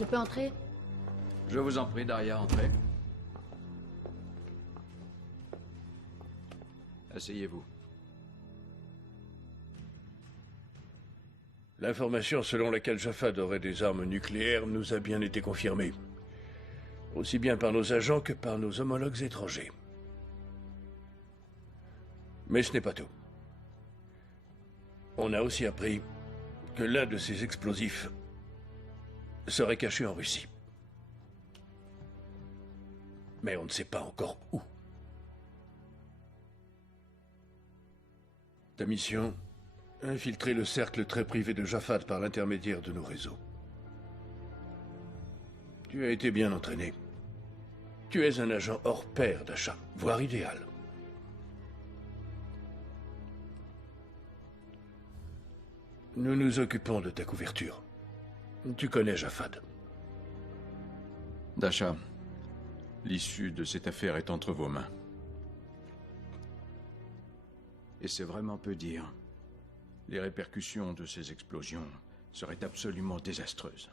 Je peux entrer? Je vous en prie, Daria, entrez. Asseyez-vous. L'information selon laquelle Jafad aurait des armes nucléaires nous a bien été confirmée. Aussi bien par nos agents que par nos homologues étrangers. Mais ce n'est pas tout. On a aussi appris que l'un de ces explosifs serait caché en Russie. Mais on ne sait pas encore où. Ta mission? Infiltrer le cercle très privé de Jafad par l'intermédiaire de nos réseaux. Tu as été bien entraîné. Tu es un agent hors pair d'achat, voire idéal. Nous nous occupons de ta couverture. Tu connais Jafad. Dasha, l'issue de cette affaire est entre vos mains. Et c'est vraiment peu dire. Les répercussions de ces explosions seraient absolument désastreuses.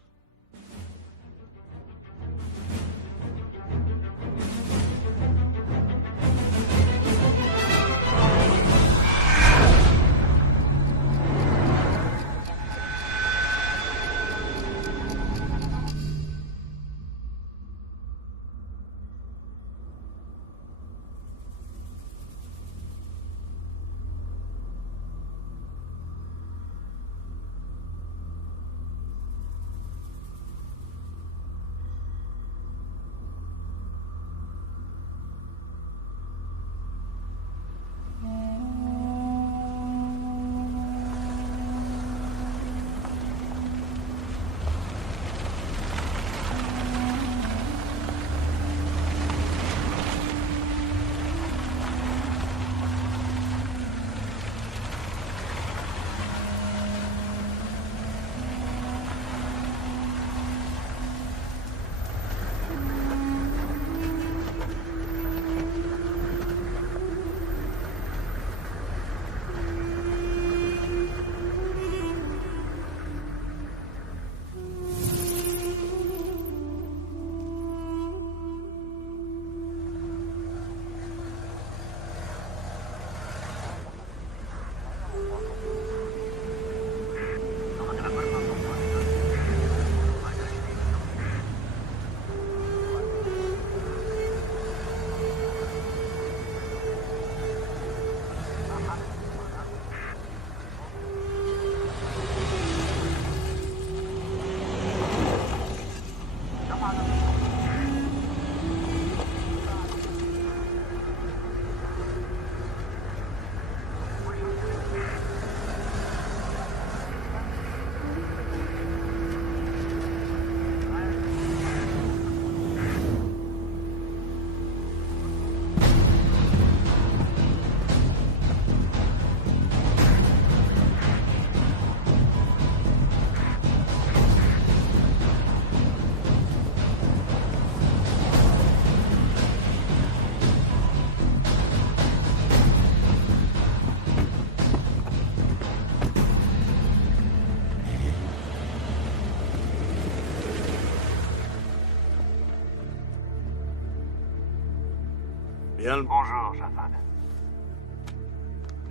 Bien le bonjour, Jafad.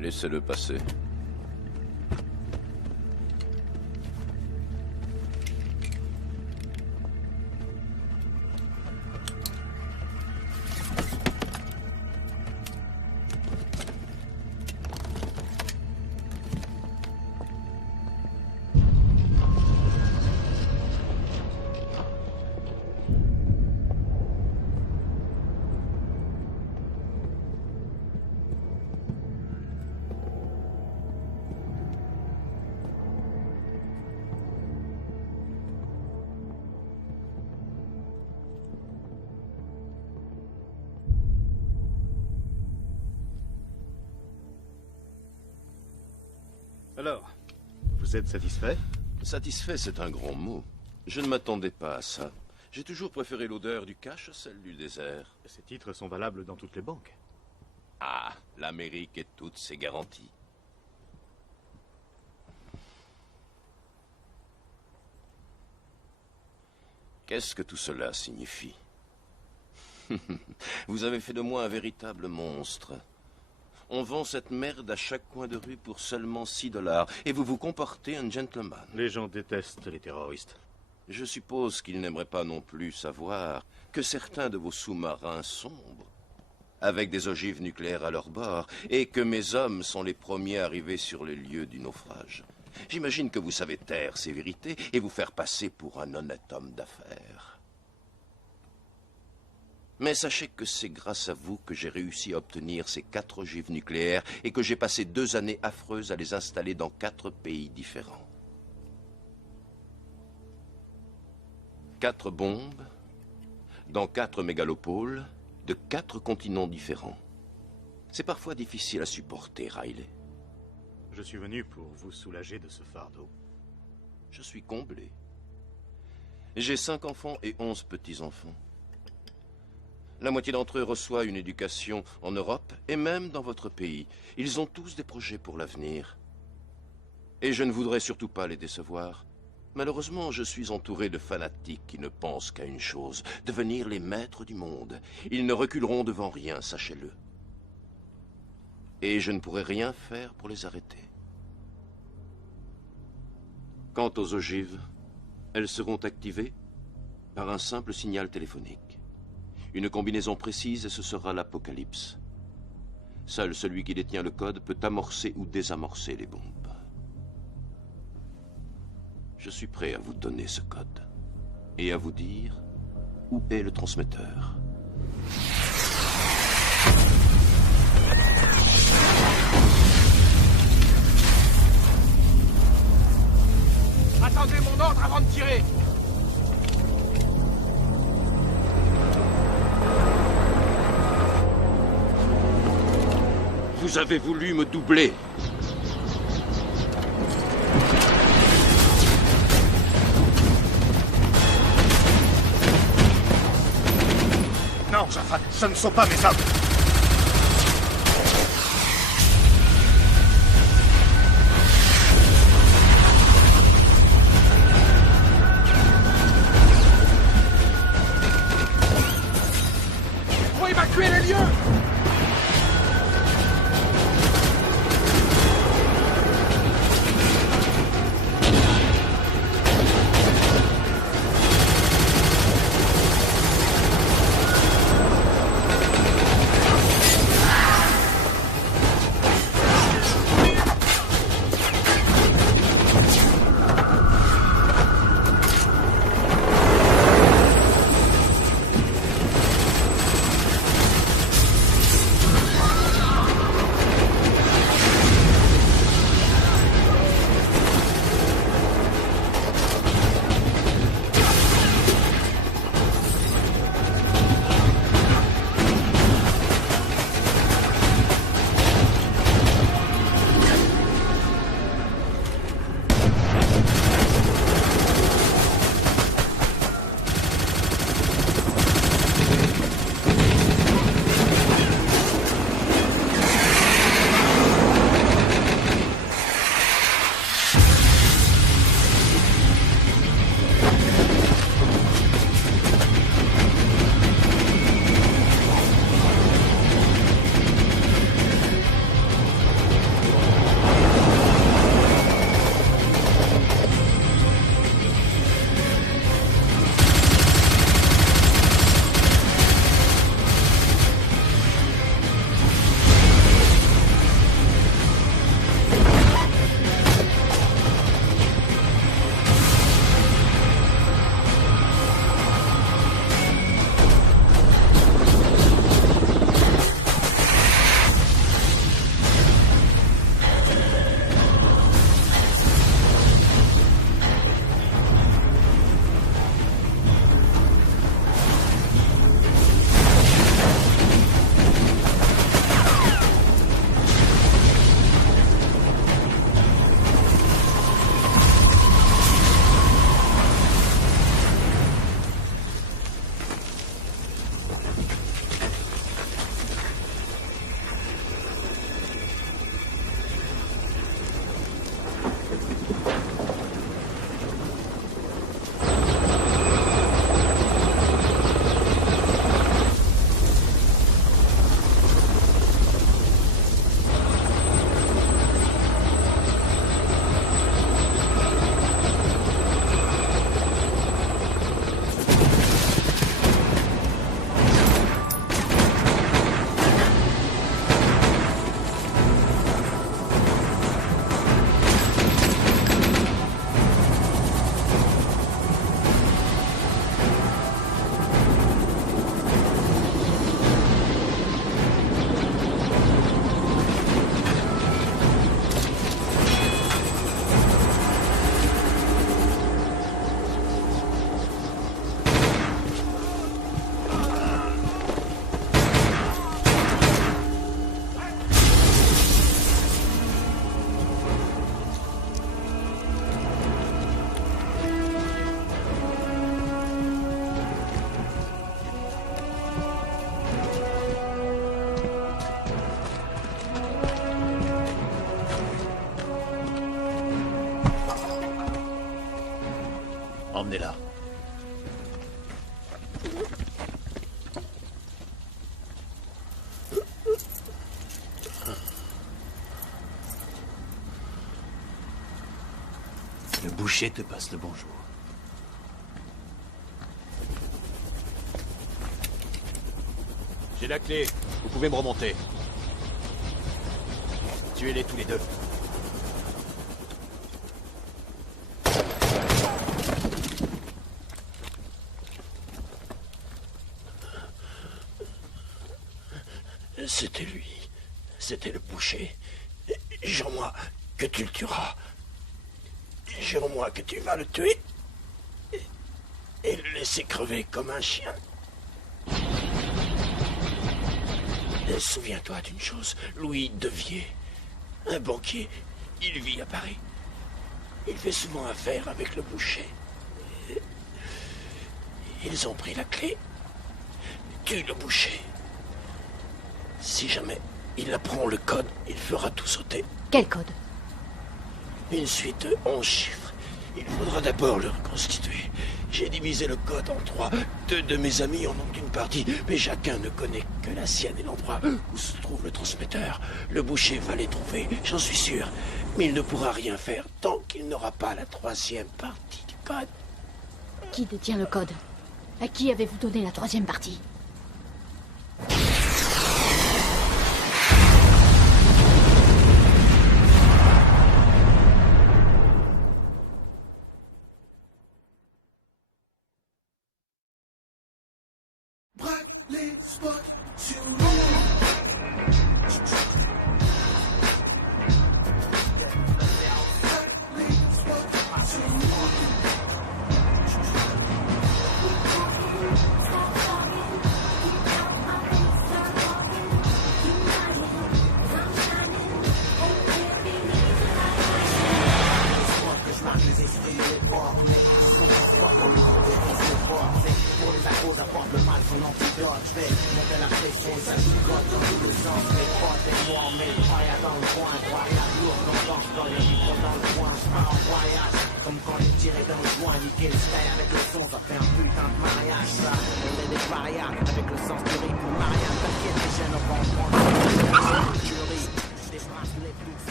Laissez-le passer. Alors, vous êtes satisfait? Satisfait, c'est un grand mot. Je ne m'attendais pas à ça. J'ai toujours préféré l'odeur du cash à celle du désert. Ces titres sont valables dans toutes les banques. Ah, l'Amérique et toutes ses garanties. Qu'est-ce que tout cela signifie? Vous avez fait de moi un véritable monstre. On vend cette merde à chaque coin de rue pour seulement $6, et vous vous comportez un gentleman. Les gens détestent les terroristes. Je suppose qu'ils n'aimeraient pas non plus savoir que certains de vos sous-marins sombrent, avec des ogives nucléaires à leur bord, et que mes hommes sont les premiers arrivés sur les lieux du naufrage. J'imagine que vous savez taire ces vérités et vous faire passer pour un honnête homme d'affaires. Mais sachez que c'est grâce à vous que j'ai réussi à obtenir ces 4 ogives nucléaires et que j'ai passé 2 années affreuses à les installer dans 4 pays différents. 4 bombes, dans 4 mégalopoles, de 4 continents différents. C'est parfois difficile à supporter, Riley. Je suis venu pour vous soulager de ce fardeau. Je suis comblé. J'ai 5 enfants et 11 petits-enfants. La moitié d'entre eux reçoit une éducation en Europe et même dans votre pays. Ils ont tous des projets pour l'avenir. Et je ne voudrais surtout pas les décevoir. Malheureusement, je suis entouré de fanatiques qui ne pensent qu'à une chose, devenir les maîtres du monde. Ils ne reculeront devant rien, sachez-le. Et je ne pourrai rien faire pour les arrêter. Quant aux ogives, elles seront activées par un simple signal téléphonique. Une combinaison précise et ce sera l'apocalypse. Seul celui qui détient le code peut amorcer ou désamorcer les bombes. Je suis prêt à vous donner ce code et à vous dire où est le transmetteur. Attendez mon ordre avant de tirer! Vous avez voulu me doubler. Non, Jaffa, ce ne sont pas mes hommes. Pour évacuer les lieux! Emmenez-la. Le boucher te passe le bonjour. J'ai la clé. Vous pouvez me remonter. Tuez-les tous les deux. C'était lui. C'était le boucher. Jure-moi que tu le tueras. Jure-moi que tu vas le tuer et le laisser crever comme un chien. Et souviens-toi d'une chose, Louis Devier, un banquier, il vit à Paris. Il fait souvent affaire avec le boucher. Ils ont pris la clé. Tue le boucher. Si jamais il apprend le code, il fera tout sauter. Quel code? Une suite de 11 chiffres. Il faudra d'abord le reconstituer. J'ai divisé le code en 3. 2 de mes amis en ont une partie, mais chacun ne connaît que la sienne et l'endroit où se trouve le transmetteur. Le boucher va les trouver, j'en suis sûr. Mais il ne pourra rien faire tant qu'il n'aura pas la 3e partie du code. Qui détient le code? À qui avez-vous donné la 3e partie?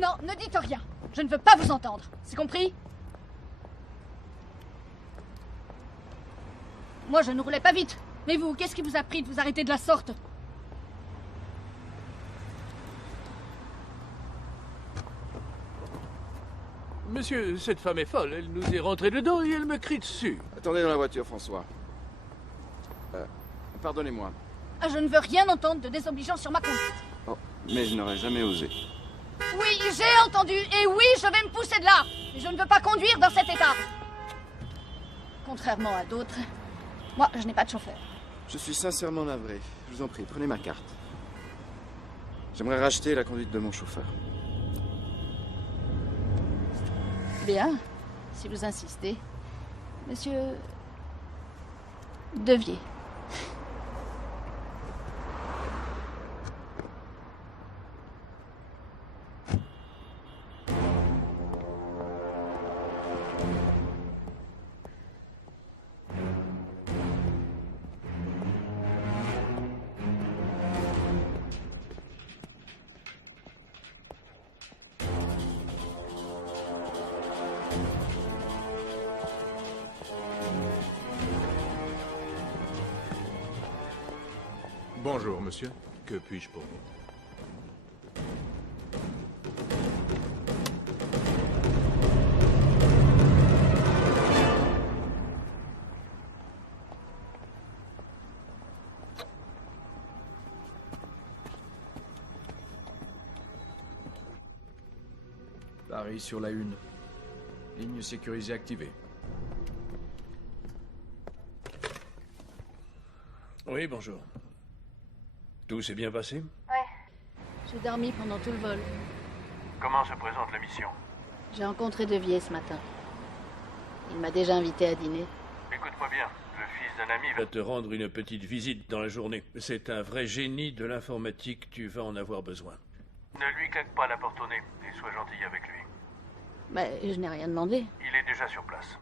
Non, ne dites rien. Je ne veux pas vous entendre. C'est compris? Moi, je ne roulais pas vite. Mais vous, qu'est-ce qui vous a pris de vous arrêter de la sorte? Monsieur, cette femme est folle. Elle nous est rentrée dedans et elle me crie dessus. Attendez dans la voiture, François. Pardonnez-moi. Ah, je ne veux rien entendre de désobligeant sur ma conduite. Oh, mais je n'aurais jamais osé. Oui, j'ai entendu. Et oui, je vais me pousser de là. Mais je ne veux pas conduire dans cet état. Contrairement à d'autres, moi, je n'ai pas de chauffeur. Je suis sincèrement navré. Je vous en prie, prenez ma carte. J'aimerais racheter la conduite de mon chauffeur. Bien, si vous insistez. Monsieur Devier. Bonjour, monsieur. Que puis-je pour vous? Paris sur la 1. Ligne sécurisée activée. Oui, bonjour. Tout s'est bien passé? Ouais. J'ai dormi pendant tout le vol. Comment se présente la mission? J'ai rencontré Devier ce matin. Il m'a déjà invité à dîner. Écoute-moi bien, le fils d'un ami Va te rendre une petite visite dans la journée. C'est un vrai génie de l'informatique, tu vas en avoir besoin. Ne lui claque pas la porte au nez et sois gentil avec lui. Bah, je n'ai rien demandé. Il est déjà sur place.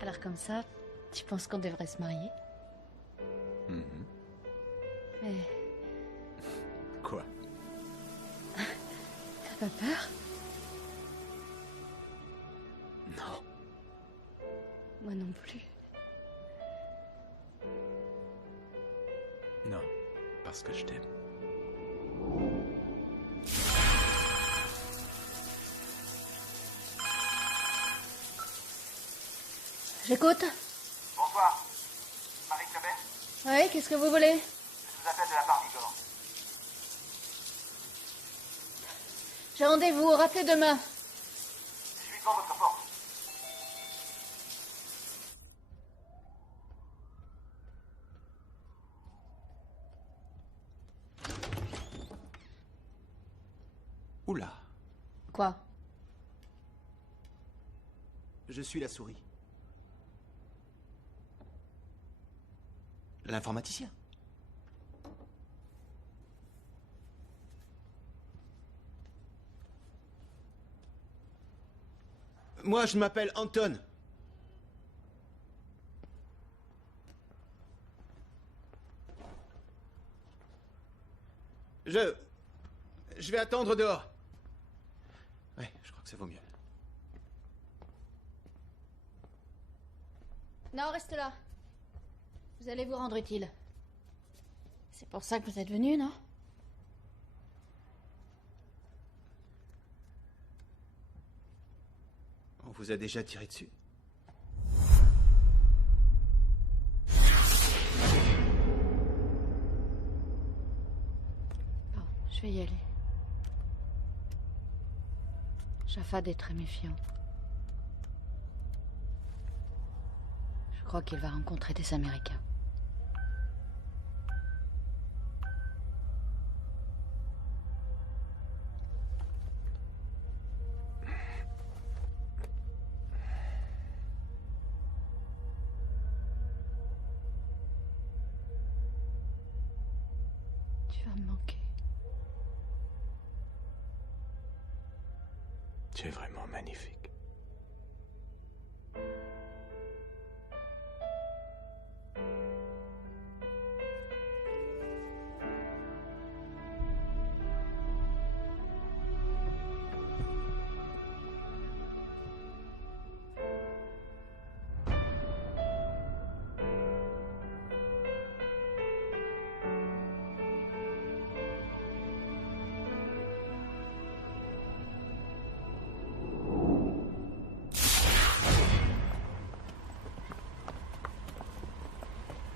Alors comme ça, tu penses qu'on devrait se marier? Mais Quoi? t'as pas peur? Non. Moi non plus. Non. Parce que je t'aime. J'écoute. Bonsoir. Marie Chabert, Oui, qu'est-ce que vous voulez? je vous appelle de la part d'Igor. J'ai rendez-vous, rappelez demain. Je suis devant votre porte. Oula, Quoi? je suis la souris. L'informaticien. Moi, je m'appelle Anton. Je vais attendre dehors. Ouais, je crois que ça vaut mieux. Non, reste là. Vous allez vous rendre utile. C'est pour ça que vous êtes venu, non? On vous a déjà tiré dessus. Bon, je vais y aller. Jafad est très méfiant. Je crois qu'il va rencontrer des Américains. Tu vas me manquer. Tu es vraiment magnifique.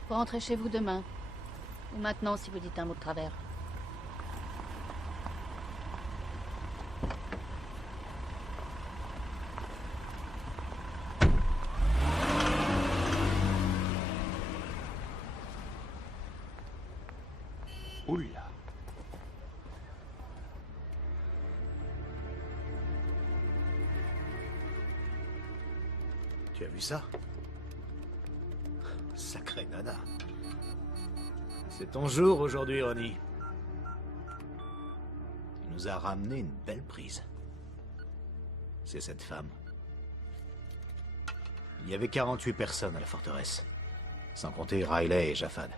Vous rentrez chez vous demain. Ou maintenant, si vous dites un mot de travers. Oula. Tu as vu ça? Sacré nana. C'est ton jour aujourd'hui, Ronnie. Tu nous as ramené une belle prise. C'est cette femme. Il y avait 48 personnes à la forteresse, sans compter Riley et Japhad.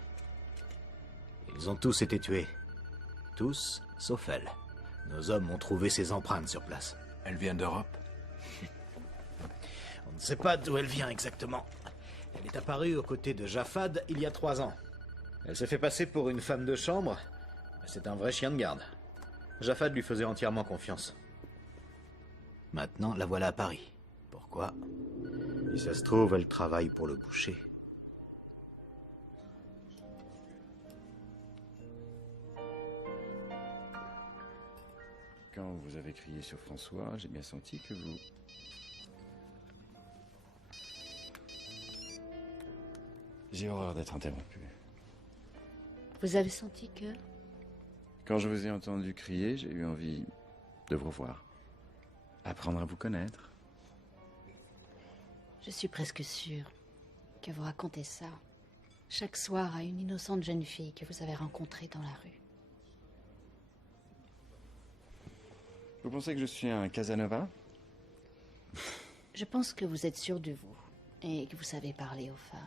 Ils ont tous été tués. Tous, sauf elle. Nos hommes ont trouvé ses empreintes sur place. Elle vient d'Europe? On ne sait pas d'où elle vient exactement. Elle est apparue aux côtés de Japhad il y a 3 ans. Elle s'est fait passer pour une femme de chambre, mais c'est un vrai chien de garde. Japhad lui faisait entièrement confiance. Maintenant, la voilà à Paris. Pourquoi? Si ça se trouve, elle travaille pour le boucher. Quand vous avez crié sur François, j'ai bien senti que vous... J'ai horreur d'être interrompu. Vous avez senti que... Quand je vous ai entendu crier, j'ai eu envie de vous revoir. Apprendre à vous connaître. Je suis presque sûre que vous racontez ça chaque soir à une innocente jeune fille que vous avez rencontrée dans la rue. Vous pensez que je suis un Casanova? Je pense que vous êtes sûr de vous et que vous savez parler aux femmes.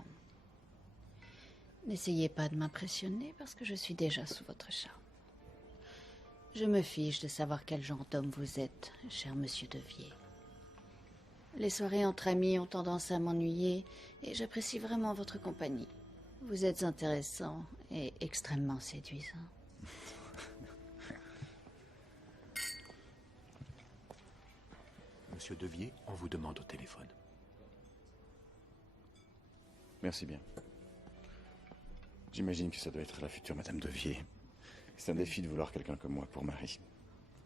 N'essayez pas de m'impressionner parce que je suis déjà sous votre charme. Je me fiche de savoir quel genre d'homme vous êtes, cher monsieur Devier. Les soirées entre amis ont tendance à m'ennuyer et j'apprécie vraiment votre compagnie. Vous êtes intéressant et extrêmement séduisant. Monsieur Devier, on vous demande au téléphone. Merci bien. J'imagine que ça doit être la future Madame Devier. C'est un défi de vouloir quelqu'un comme moi pour mari.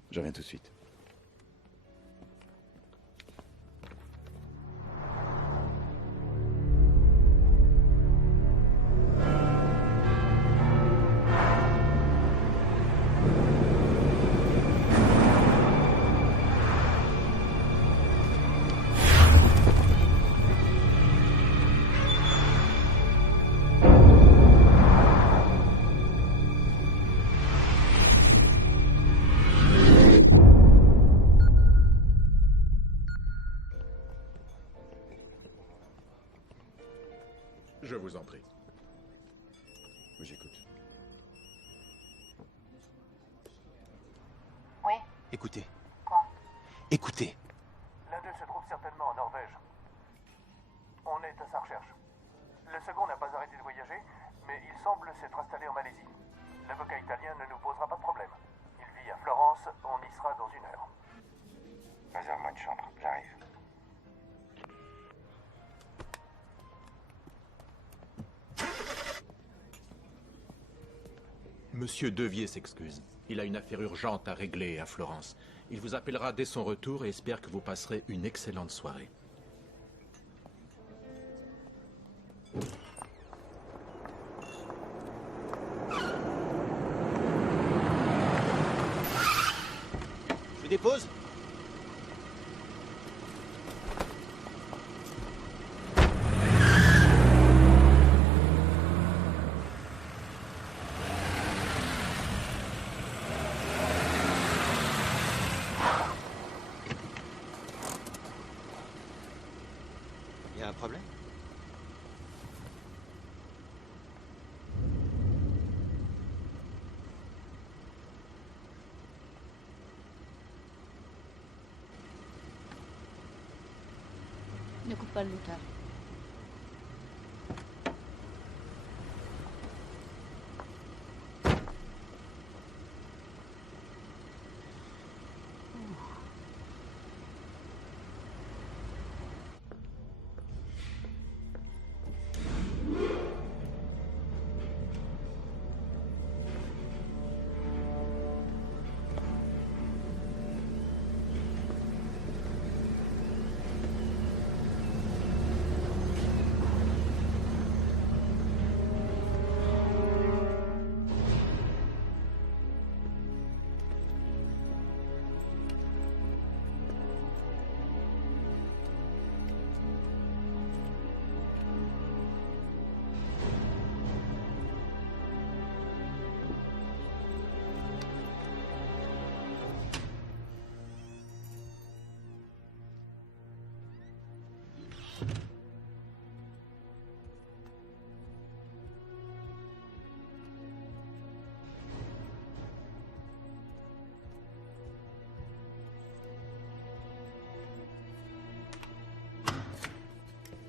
Je reviens tout de suite. Je vous en prie. Oui, j'écoute. Oui. Écoutez. Quoi? Écoutez. L'un d'eux se trouve certainement en Norvège. On est à sa recherche. Le second n'a pas arrêté de voyager, mais il semble s'être installé en Malaisie. L'avocat italien ne nous posera pas de problème. Il vit à Florence, on y sera dans 1 heure. Réserve-moi une chambre, j'arrive. Monsieur Devier s'excuse. Il a une affaire urgente à régler à Florence. Il vous appellera dès son retour et espère que vous passerez une excellente soirée. Je vous dépose? Il y a un problème? Ne coupe pas le moteur.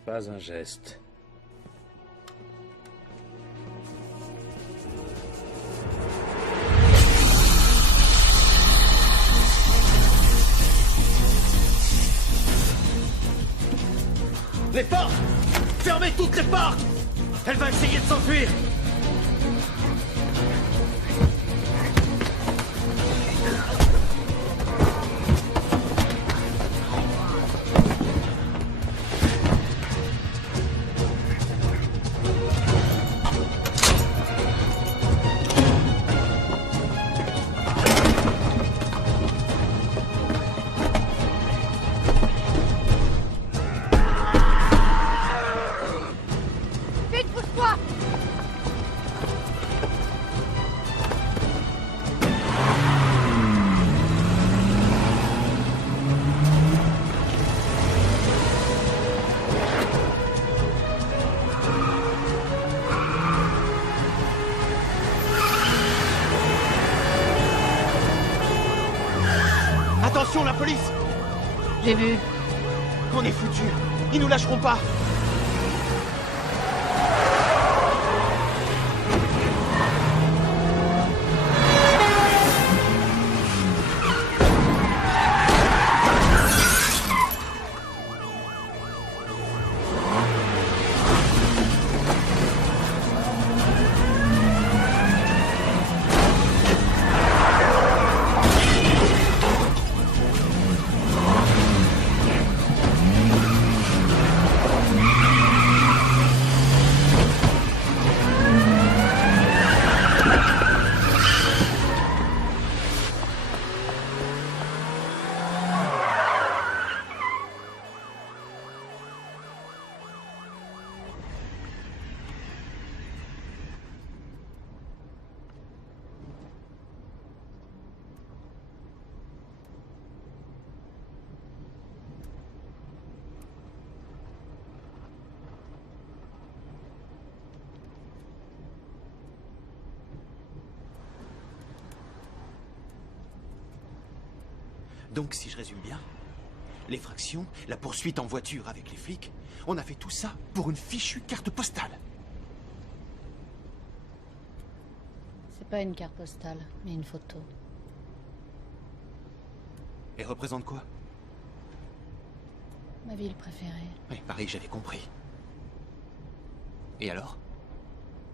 Pas un geste. Les portes! Fermez toutes les portes! Elle va essayer de s'enfuir! Vite, pousse-toi! Attention, la police! J'ai vu. On est foutus! Ils nous lâcheront pas! Donc, si je résume bien, l'effraction, la poursuite en voiture avec les flics, on a fait tout ça pour une fichue carte postale. C'est pas une carte postale, mais une photo. Elle représente quoi? Ma ville préférée. Oui, pareil, j'avais compris. Et alors?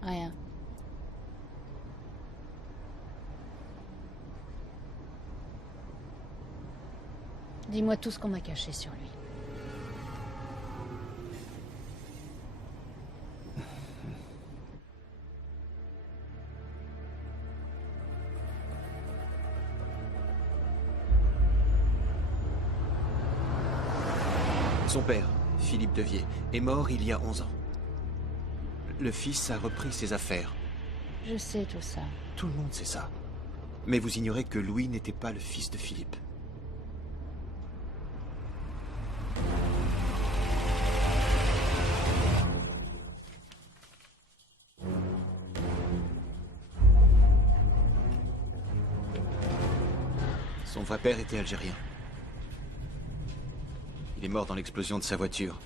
Rien. Dis-moi tout ce qu'on m'a caché sur lui. Son père, Philippe Devier, est mort il y a 11 ans. Le fils a repris ses affaires. Je sais tout ça. Tout le monde sait ça. Mais vous ignorez que Louis n'était pas le fils de Philippe. Son vrai père était algérien. Il est mort dans l'explosion de sa voiture,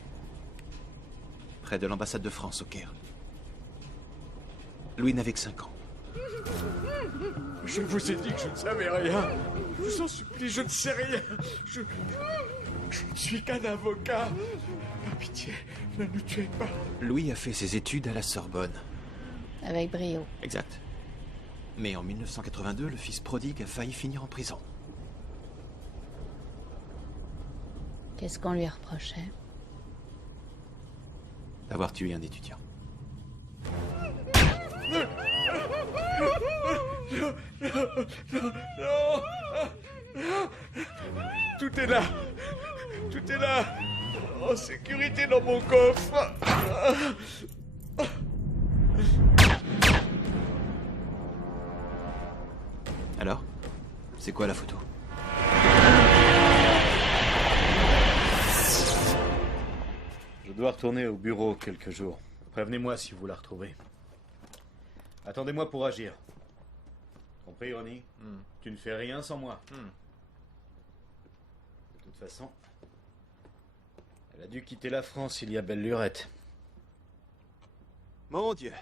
près de l'ambassade de France au Caire. Louis n'avait que 5 ans. Je vous ai dit que je ne savais rien. Je vous en supplie, je ne sais rien. Je ne suis qu'un avocat. Par pitié, ne nous tuez pas. Louis a fait ses études à la Sorbonne. Avec brio. Exact. Mais en 1982, le fils prodigue a failli finir en prison. Qu'est-ce qu'on lui reprochait? D'avoir tué un étudiant. Non, non. Tout est là. Tout est là. En sécurité dans mon coffre. Alors? C'est quoi la photo? Je dois retourner au bureau quelques jours. Prévenez-moi si vous la retrouvez. Attendez-moi pour agir. Compris, Ronnie? Tu ne fais rien sans moi. De toute façon, Elle a dû quitter la France il y a belle lurette. Mon Dieu.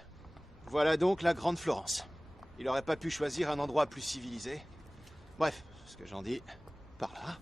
Voilà donc la Grande Florence. Il aurait pas pu choisir un endroit plus civilisé. Bref, ce que j'en dis, par là.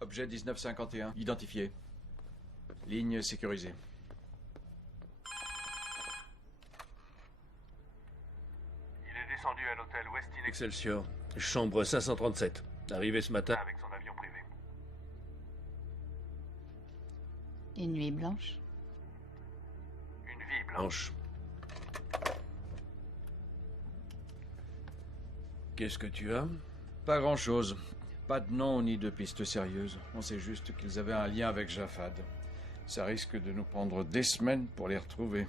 Objet 1951, identifié. Ligne sécurisée. Il est descendu à l'hôtel Westin Excelsior, chambre 537. Arrivé ce matin. avec son avion privé. Une nuit blanche. Une vie blanche. Qu'est-ce que tu as? Pas grand-chose. Pas de nom ni de piste sérieuse. On sait juste qu'ils avaient un lien avec Jafad. Ça risque de nous prendre des semaines pour les retrouver.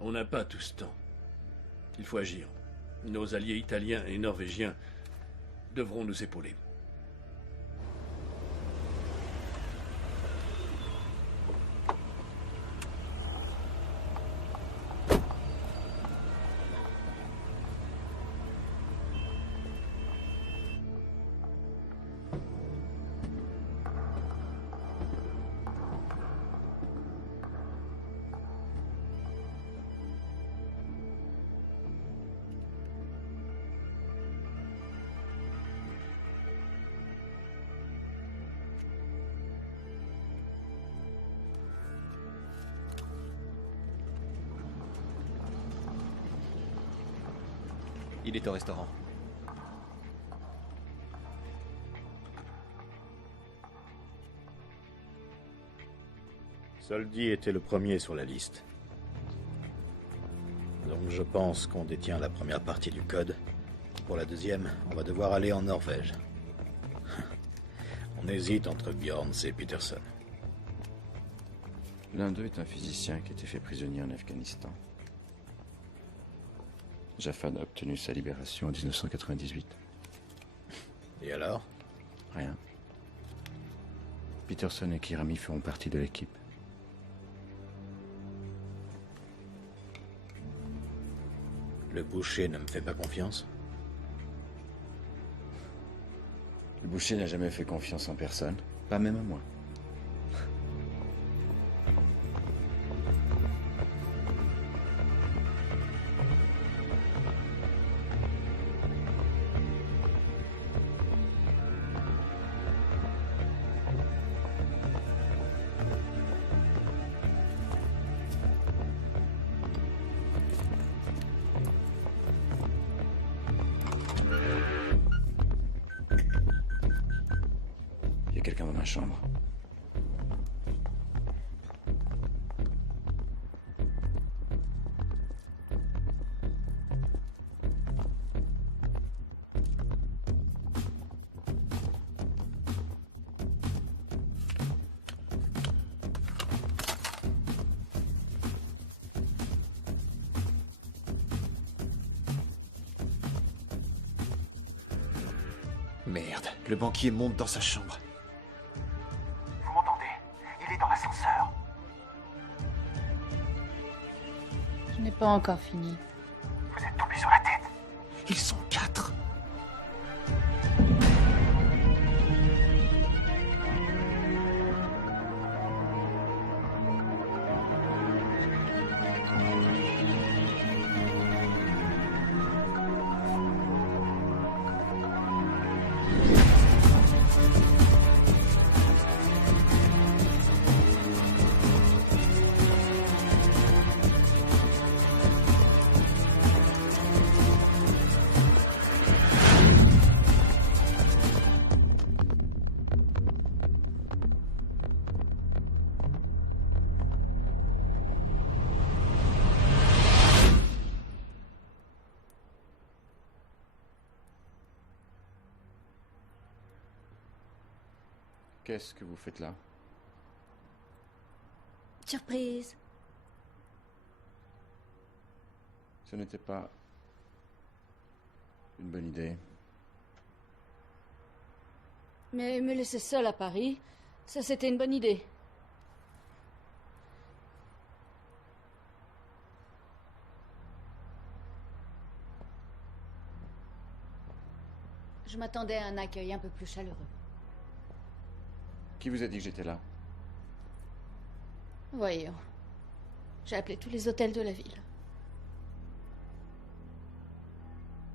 On n'a pas tout ce temps. Il faut agir. Nos alliés italiens et norvégiens devront nous épauler. Il est au restaurant. Soldi était le premier sur la liste. Donc je pense qu'on détient la première partie du code. Pour la deuxième, on va devoir aller en Norvège. On hésite entre Bjorns et Peterson. L'un d'eux est un physicien qui a été fait prisonnier en Afghanistan. Jafad a obtenu sa libération en 1998. Et alors? Rien. Peterson et Kirami feront partie de l'équipe. Le boucher ne me fait pas confiance? Le boucher n'a jamais fait confiance en personne, pas même à moi. Il y a quelqu'un dans ma chambre. Merde, le banquier monte dans sa chambre. Vous m'entendez? Il est dans l'ascenseur. Je n'ai pas encore fini. Vous êtes tombé sur la tête. Ils sont 4. Qu'est-ce que vous faites là? Surprise. Ce n'était pas une bonne idée. Mais me laisser seule à Paris, ça c'était une bonne idée. Je m'attendais à un accueil un peu plus chaleureux. Qui vous a dit que j'étais là? Voyons. J'ai appelé tous les hôtels de la ville.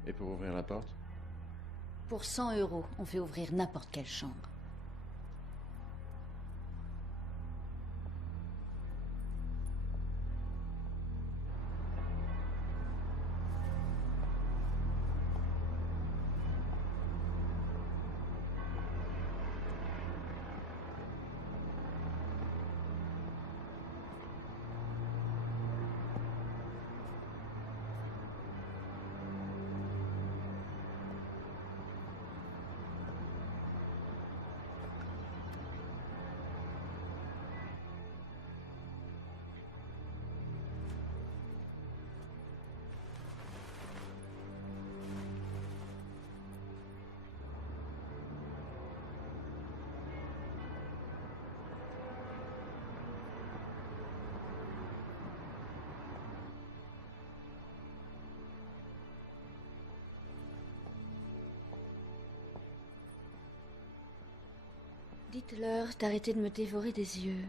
Et pour ouvrir la porte? Pour 100 €, on fait ouvrir n'importe quelle chambre. Dites-leur d'arrêter de me dévorer des yeux.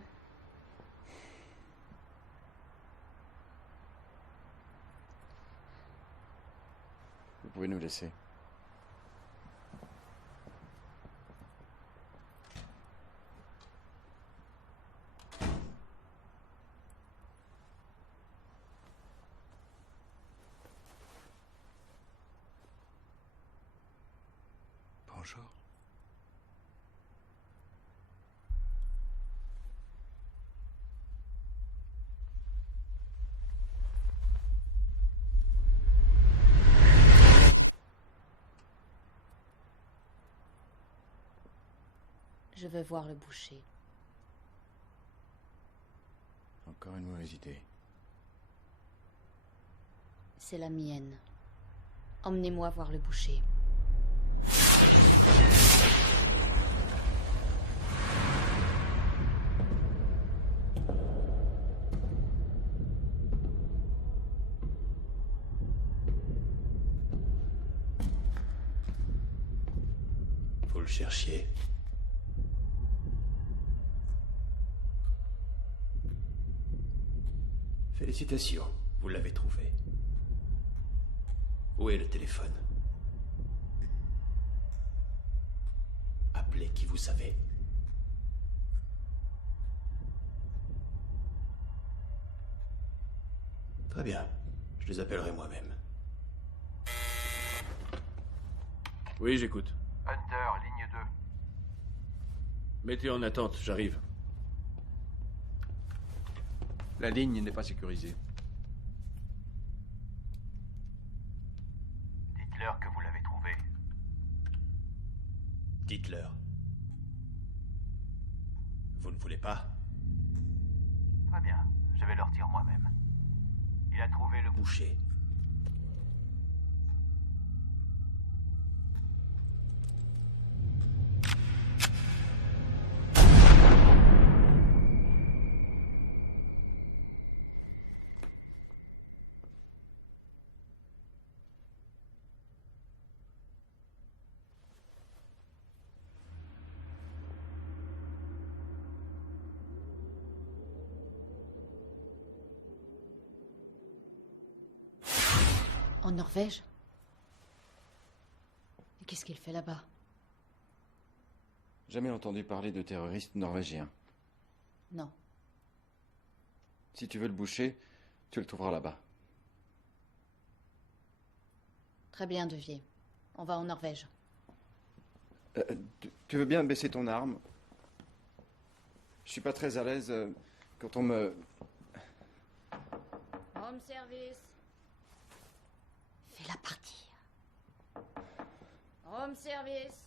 Vous pouvez nous laisser. Bonjour. Je veux voir le boucher. Encore une mauvaise idée. C'est la mienne. Emmenez-moi voir le boucher. Vous le cherchiez? Félicitations, vous l'avez trouvé. Où est le téléphone? Appelez qui vous savez. Très bien, je les appellerai moi-même. Oui, j'écoute. Hunter, ligne 2. Mettez en attente, j'arrive. La ligne n'est pas sécurisée. Dites-leur que vous l'avez trouvé. Dites-leur. Vous ne voulez pas? Très bien, je vais leur dire moi-même. Il a trouvé le Boucher. En Norvège? Et qu'est-ce qu'il fait là-bas? Jamais entendu parler de terroristes norvégiens. Non. Si tu veux le boucher, tu le trouveras là-bas. Très bien, Devier. On va en Norvège. Tu veux bien baisser ton arme? Je suis pas très à l'aise quand on me... Home service. Fais-la partir. Home service.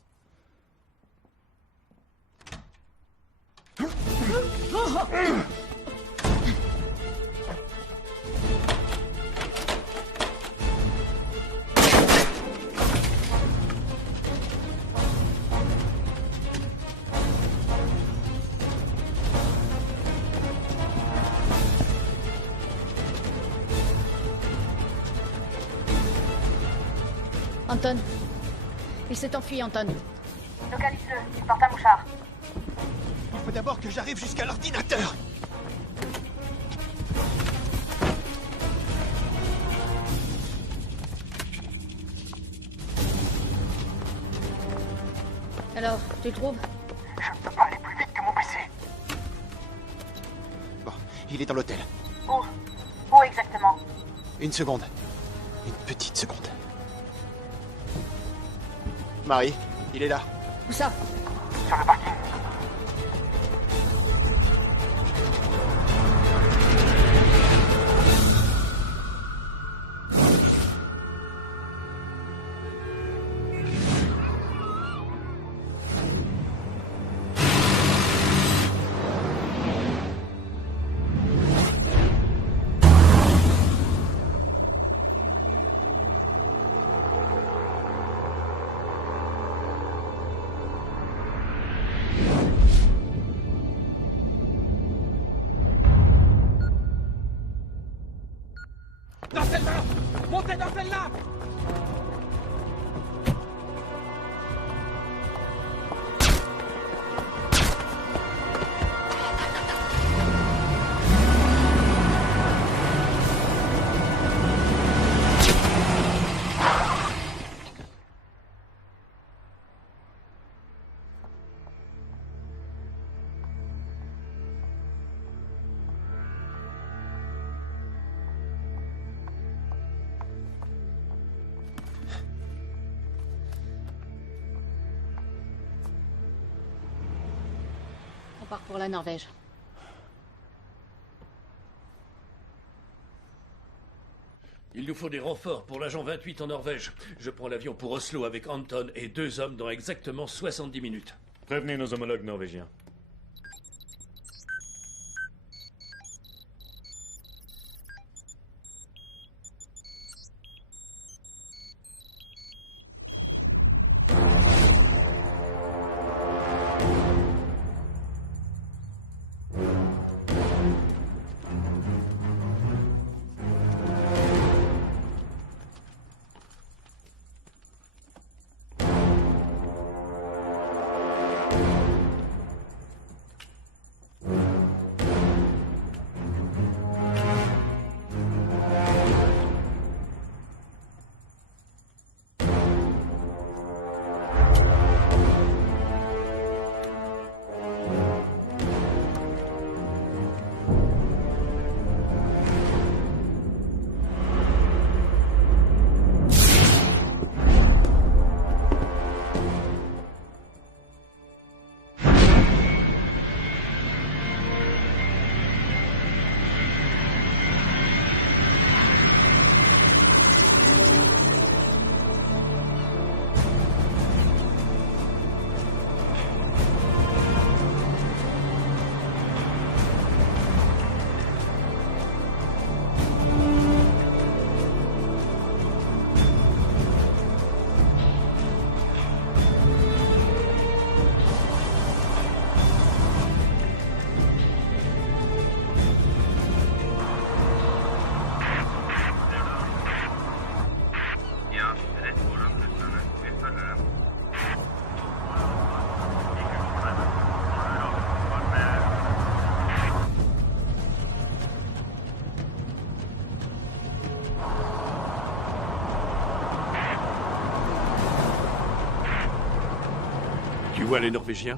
Anton. Il s'est enfui, Anton. Localise-le, il porte un mouchard. Il faut d'abord que j'arrive jusqu'à l'ordinateur. Alors, tu le trouves? Je ne peux pas aller plus vite que mon PC. Bon, il est dans l'hôtel. Où exactement? Une seconde. Une petite seconde. Marie, il est là. Où ça? Sur le parking. Dans celle-là! Montez dans celle-là! On part pour la Norvège. Il nous faut des renforts pour l'agent 28 en Norvège. Je prends l'avion pour Oslo avec Anton et 2 hommes dans exactement 70 minutes. Prévenez nos homologues norvégiens. Tu vois les Norvégiens?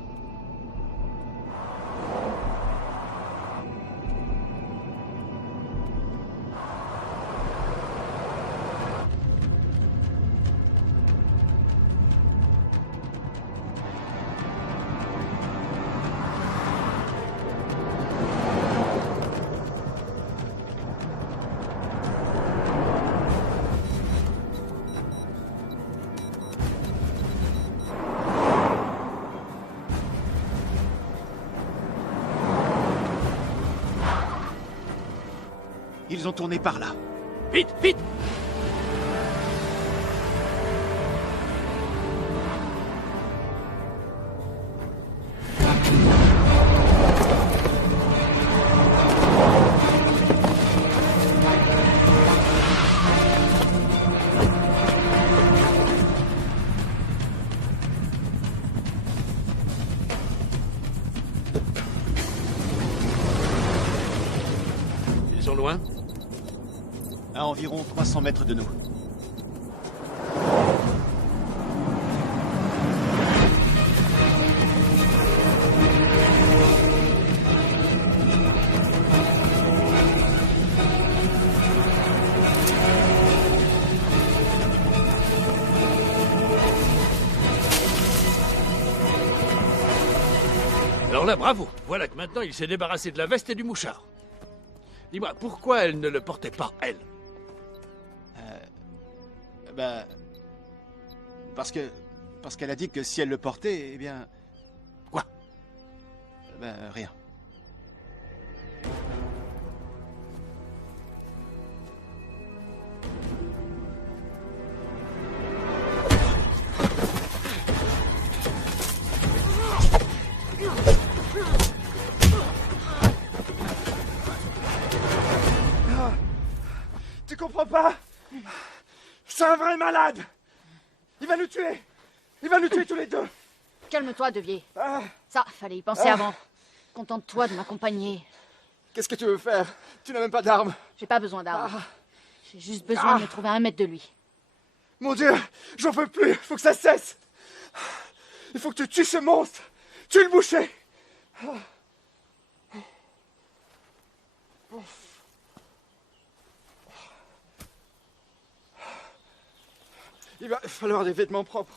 Ils ont tourné par là. Vite, vite! Ils sont loin? À environ 300 mètres de nous. Alors là, bravo. Voilà que maintenant il s'est débarrassé de la veste et du mouchard. Dis-moi, pourquoi elle ne le portait pas, elle? Parce qu'elle a dit que si elle le portait, eh bien... Quoi? Rien. Tu comprends pas? C'est un vrai malade! Il va nous tuer! Il va nous tuer tous les deux! Calme-toi, Devier. Ça, fallait y penser avant. Contente-toi de m'accompagner. Qu'est-ce que tu veux faire? Tu n'as même pas d'armes. J'ai pas besoin d'armes. J'ai juste besoin de me trouver à 1 mètre de lui. Mon Dieu! J'en peux plus! Il faut que ça cesse! Il faut que tu tues ce monstre! Tue le boucher! Il va falloir des vêtements propres.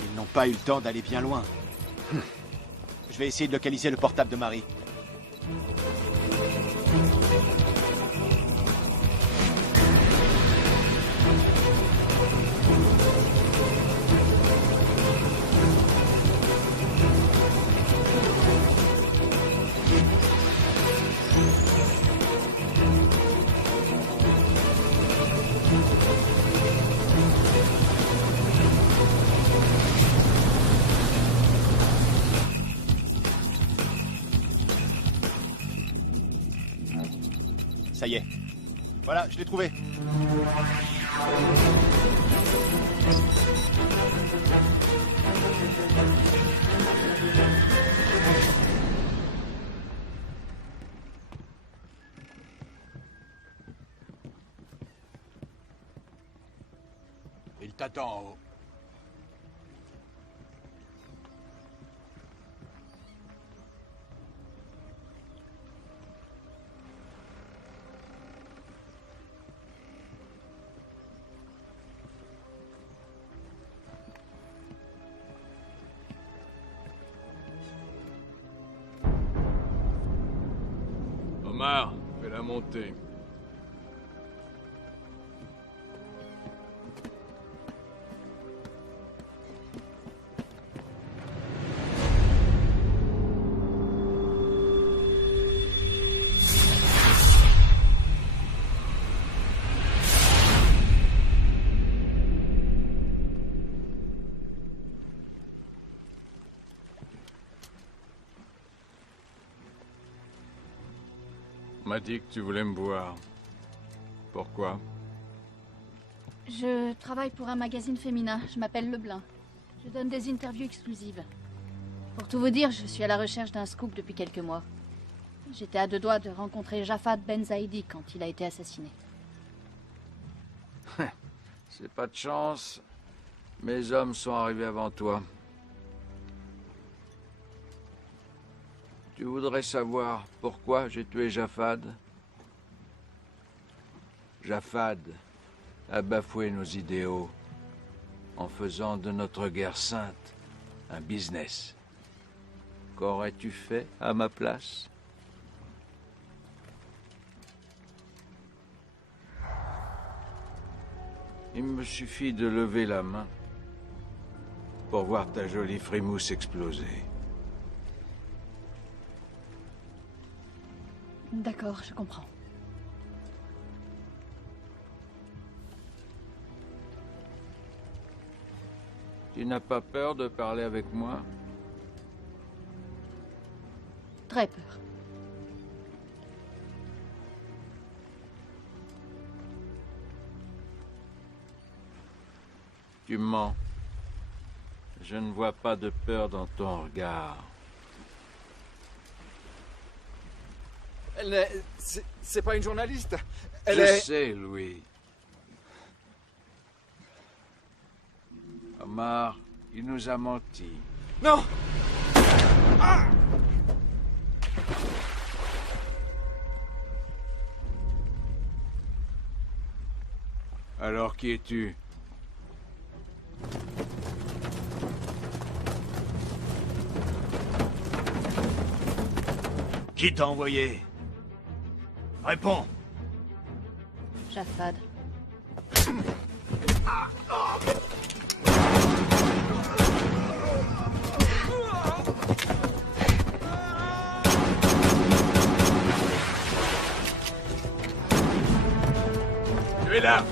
Ils n'ont pas eu le temps d'aller bien loin. Je vais essayer de localiser le portable de Marie. Ça y est. Voilà, je l'ai trouvé. Il t'attend en haut. Omar, fais-la monter. On m'a dit que tu voulais me voir. Pourquoi? Je travaille pour un magazine féminin. Je m'appelle Leblin. Je donne des interviews exclusives. Pour tout vous dire, je suis à la recherche d'un scoop depuis quelques mois. J'étais à 2 doigts de rencontrer Jafad Ben Zaidi quand il a été assassiné. C'est pas de chance. Mes hommes sont arrivés avant toi. Tu voudrais savoir pourquoi j'ai tué Jafad? Jafad a bafoué nos idéaux en faisant de notre guerre sainte un business. Qu'aurais-tu fait à ma place? Il me suffit de lever la main pour voir ta jolie frimousse exploser. D'accord, je comprends. Tu n'as pas peur de parler avec moi? Très peur. Tu mens. Je ne vois pas de peur dans ton regard. Elle n'est... C'est pas une journaliste. Je sais, Louis. Omar, il nous a menti. Non! Ah! Alors qui es-tu? Qui t'a envoyé? Réponds. Jafad. Tu es là!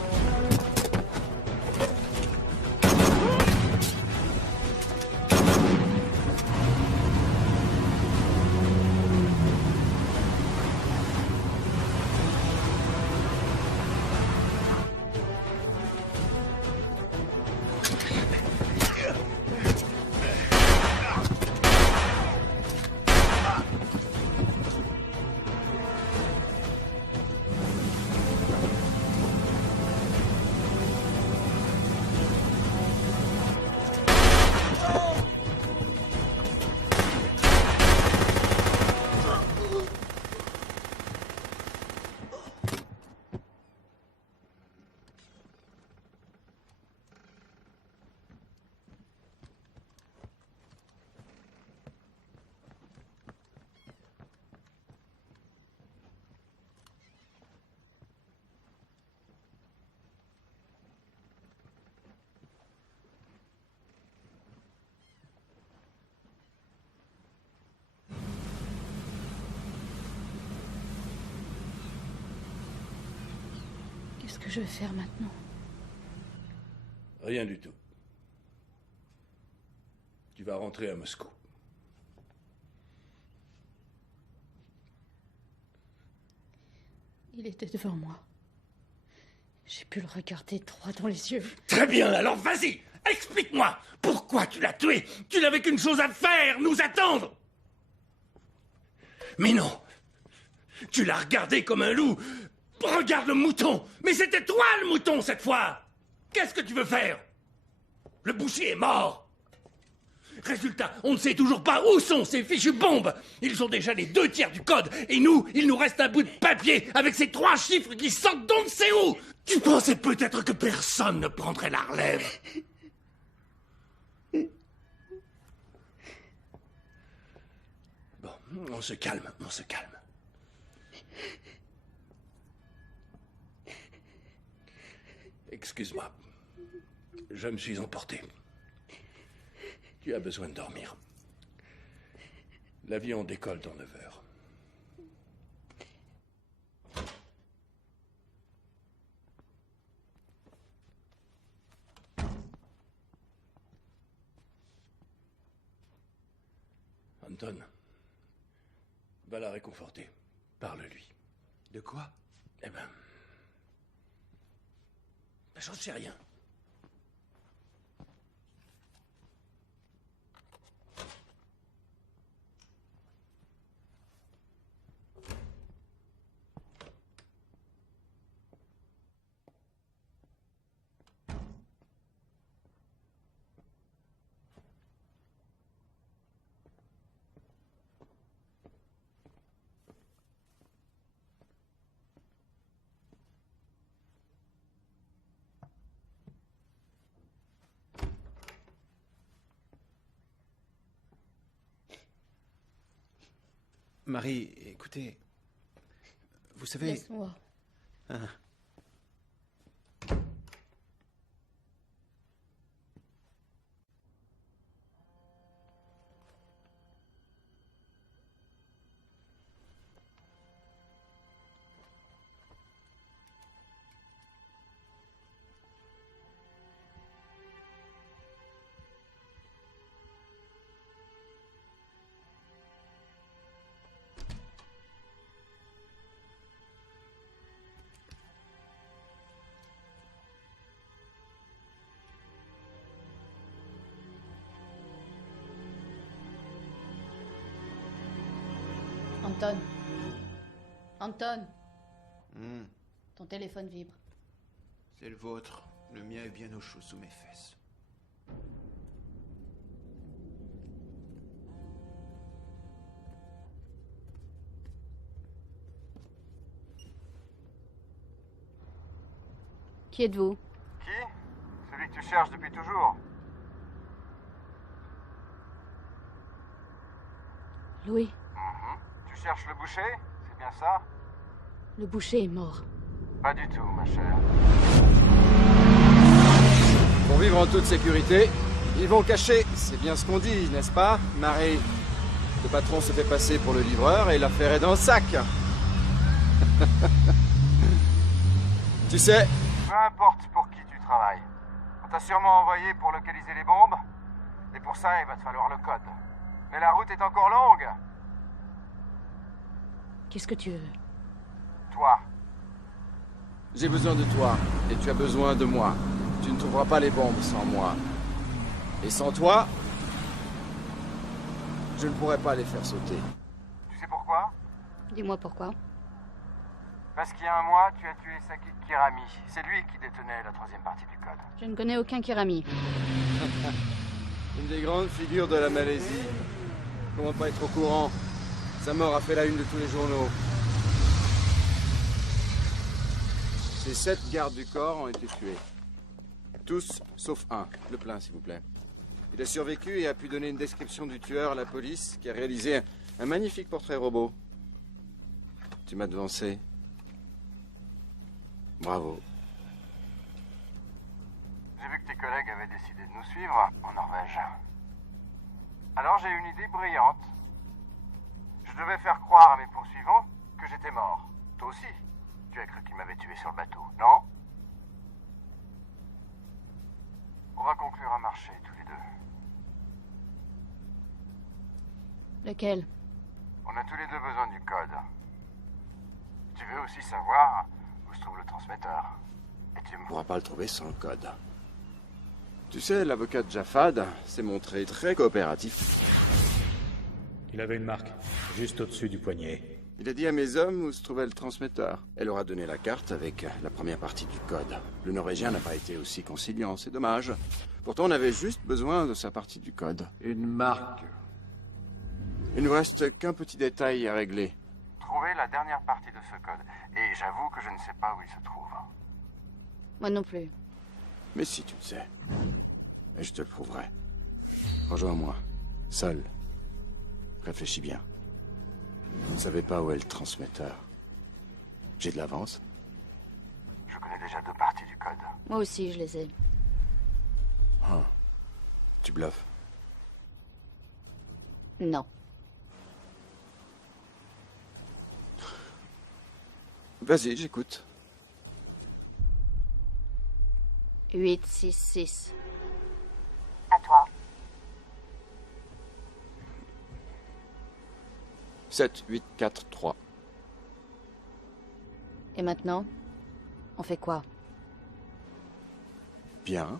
Qu'est-ce que je vais faire maintenant? Rien du tout. Tu vas rentrer à Moscou. Il était devant moi. J'ai pu le regarder droit dans les yeux. Très bien, alors vas-y! Explique-moi! Pourquoi tu l'as tué? Tu n'avais qu'une chose à faire, nous attendre! Mais non! Tu l'as regardé comme un loup! Regarde le mouton! Mais c'était toi le mouton cette fois! Qu'est-ce que tu veux faire? Le boucher est mort! Résultat, on ne sait toujours pas où sont ces fichues bombes! Ils ont déjà les 2/3 du code, et nous, il nous reste un bout de papier avec ces 3 chiffres qui sortent d'on ne sait où! Tu pensais peut-être que personne ne prendrait la relève? Bon, on se calme, on se calme. Excuse-moi. Je me suis emporté. Tu as besoin de dormir. L'avion décolle dans 9 heures. Anton, va la réconforter. Parle-lui. De quoi? Eh ben... J'en sais rien. Marie, écoutez... Vous savez... Laisse-moi. Ah. Anton. Anton, Hmm, ton téléphone vibre. c'est le vôtre. Le mien est bien au chaud sous mes fesses. Qui êtes-vous? Qui? Celui que tu cherches depuis toujours. Louis, Tu cherches le boucher? C'est bien ça? le boucher est mort. Pas du tout, ma chère. Pour vivre en toute sécurité, ils vont cacher. C'est bien ce qu'on dit, n'est-ce pas, Marie? Le patron se fait passer pour le livreur et l'affaire est dans le sac. Tu sais, Peu importe pour qui tu travailles. On t'a sûrement envoyé pour localiser les bombes. Et pour ça, il va te falloir le code. Mais la route est encore longue. Qu'est-ce que tu veux? Toi. j'ai besoin de toi et tu as besoin de moi. Tu ne trouveras pas les bombes sans moi. Et sans toi, je ne pourrais pas les faire sauter. Tu sais pourquoi? Dis-moi pourquoi. Parce qu'il y a un mois, tu as tué Saki Kirami. C'est lui qui détenait la troisième partie du code. Je ne connais aucun Kirami. Une des grandes figures de la Malaisie. Comment pas être au courant? Sa mort a fait la une de tous les journaux. Ces 7 gardes du corps ont été tués. Tous, sauf un. Le plein, s'il vous plaît. Il a survécu et a pu donner une description du tueur à la police, qui a réalisé un magnifique portrait robot. Tu m'as devancé. Bravo. J'ai vu que tes collègues avaient décidé de nous suivre en Norvège. Alors j'ai une idée brillante. Je devais faire croire à mes poursuivants que j'étais mort. Toi aussi, tu as cru qu'ils m'avaient tué sur le bateau, non? On va conclure un marché tous les deux. Lequel? On a tous les deux besoin du code. Tu veux aussi savoir où se trouve le transmetteur. Et tu On ne pourra pas le trouver sans le code. Tu sais, l'avocat de Jafad s'est montré très coopératif. Il avait une marque, juste au-dessus du poignet. Il a dit à mes hommes où se trouvait le transmetteur. Elle leur a donné la carte avec la première partie du code. Le Norvégien n'a pas été aussi conciliant, c'est dommage. Pourtant, on avait juste besoin de sa partie du code. Une marque. Il ne nous reste qu'un petit détail à régler. trouver la dernière partie de ce code. Et j'avoue que je ne sais pas où il se trouve. Moi non plus. Mais si tu le sais. Et je te le prouverai. Rejoins-moi. Seul. Réfléchis bien. Vous ne savez pas où est le transmetteur. J'ai de l'avance. Je connais déjà 2 parties du code. Moi aussi, je les ai. Ah. Tu bluffes. Non. Vas-y, j'écoute. 866. À toi. 7, 8, 4, 3. Et maintenant, on fait quoi? Bien.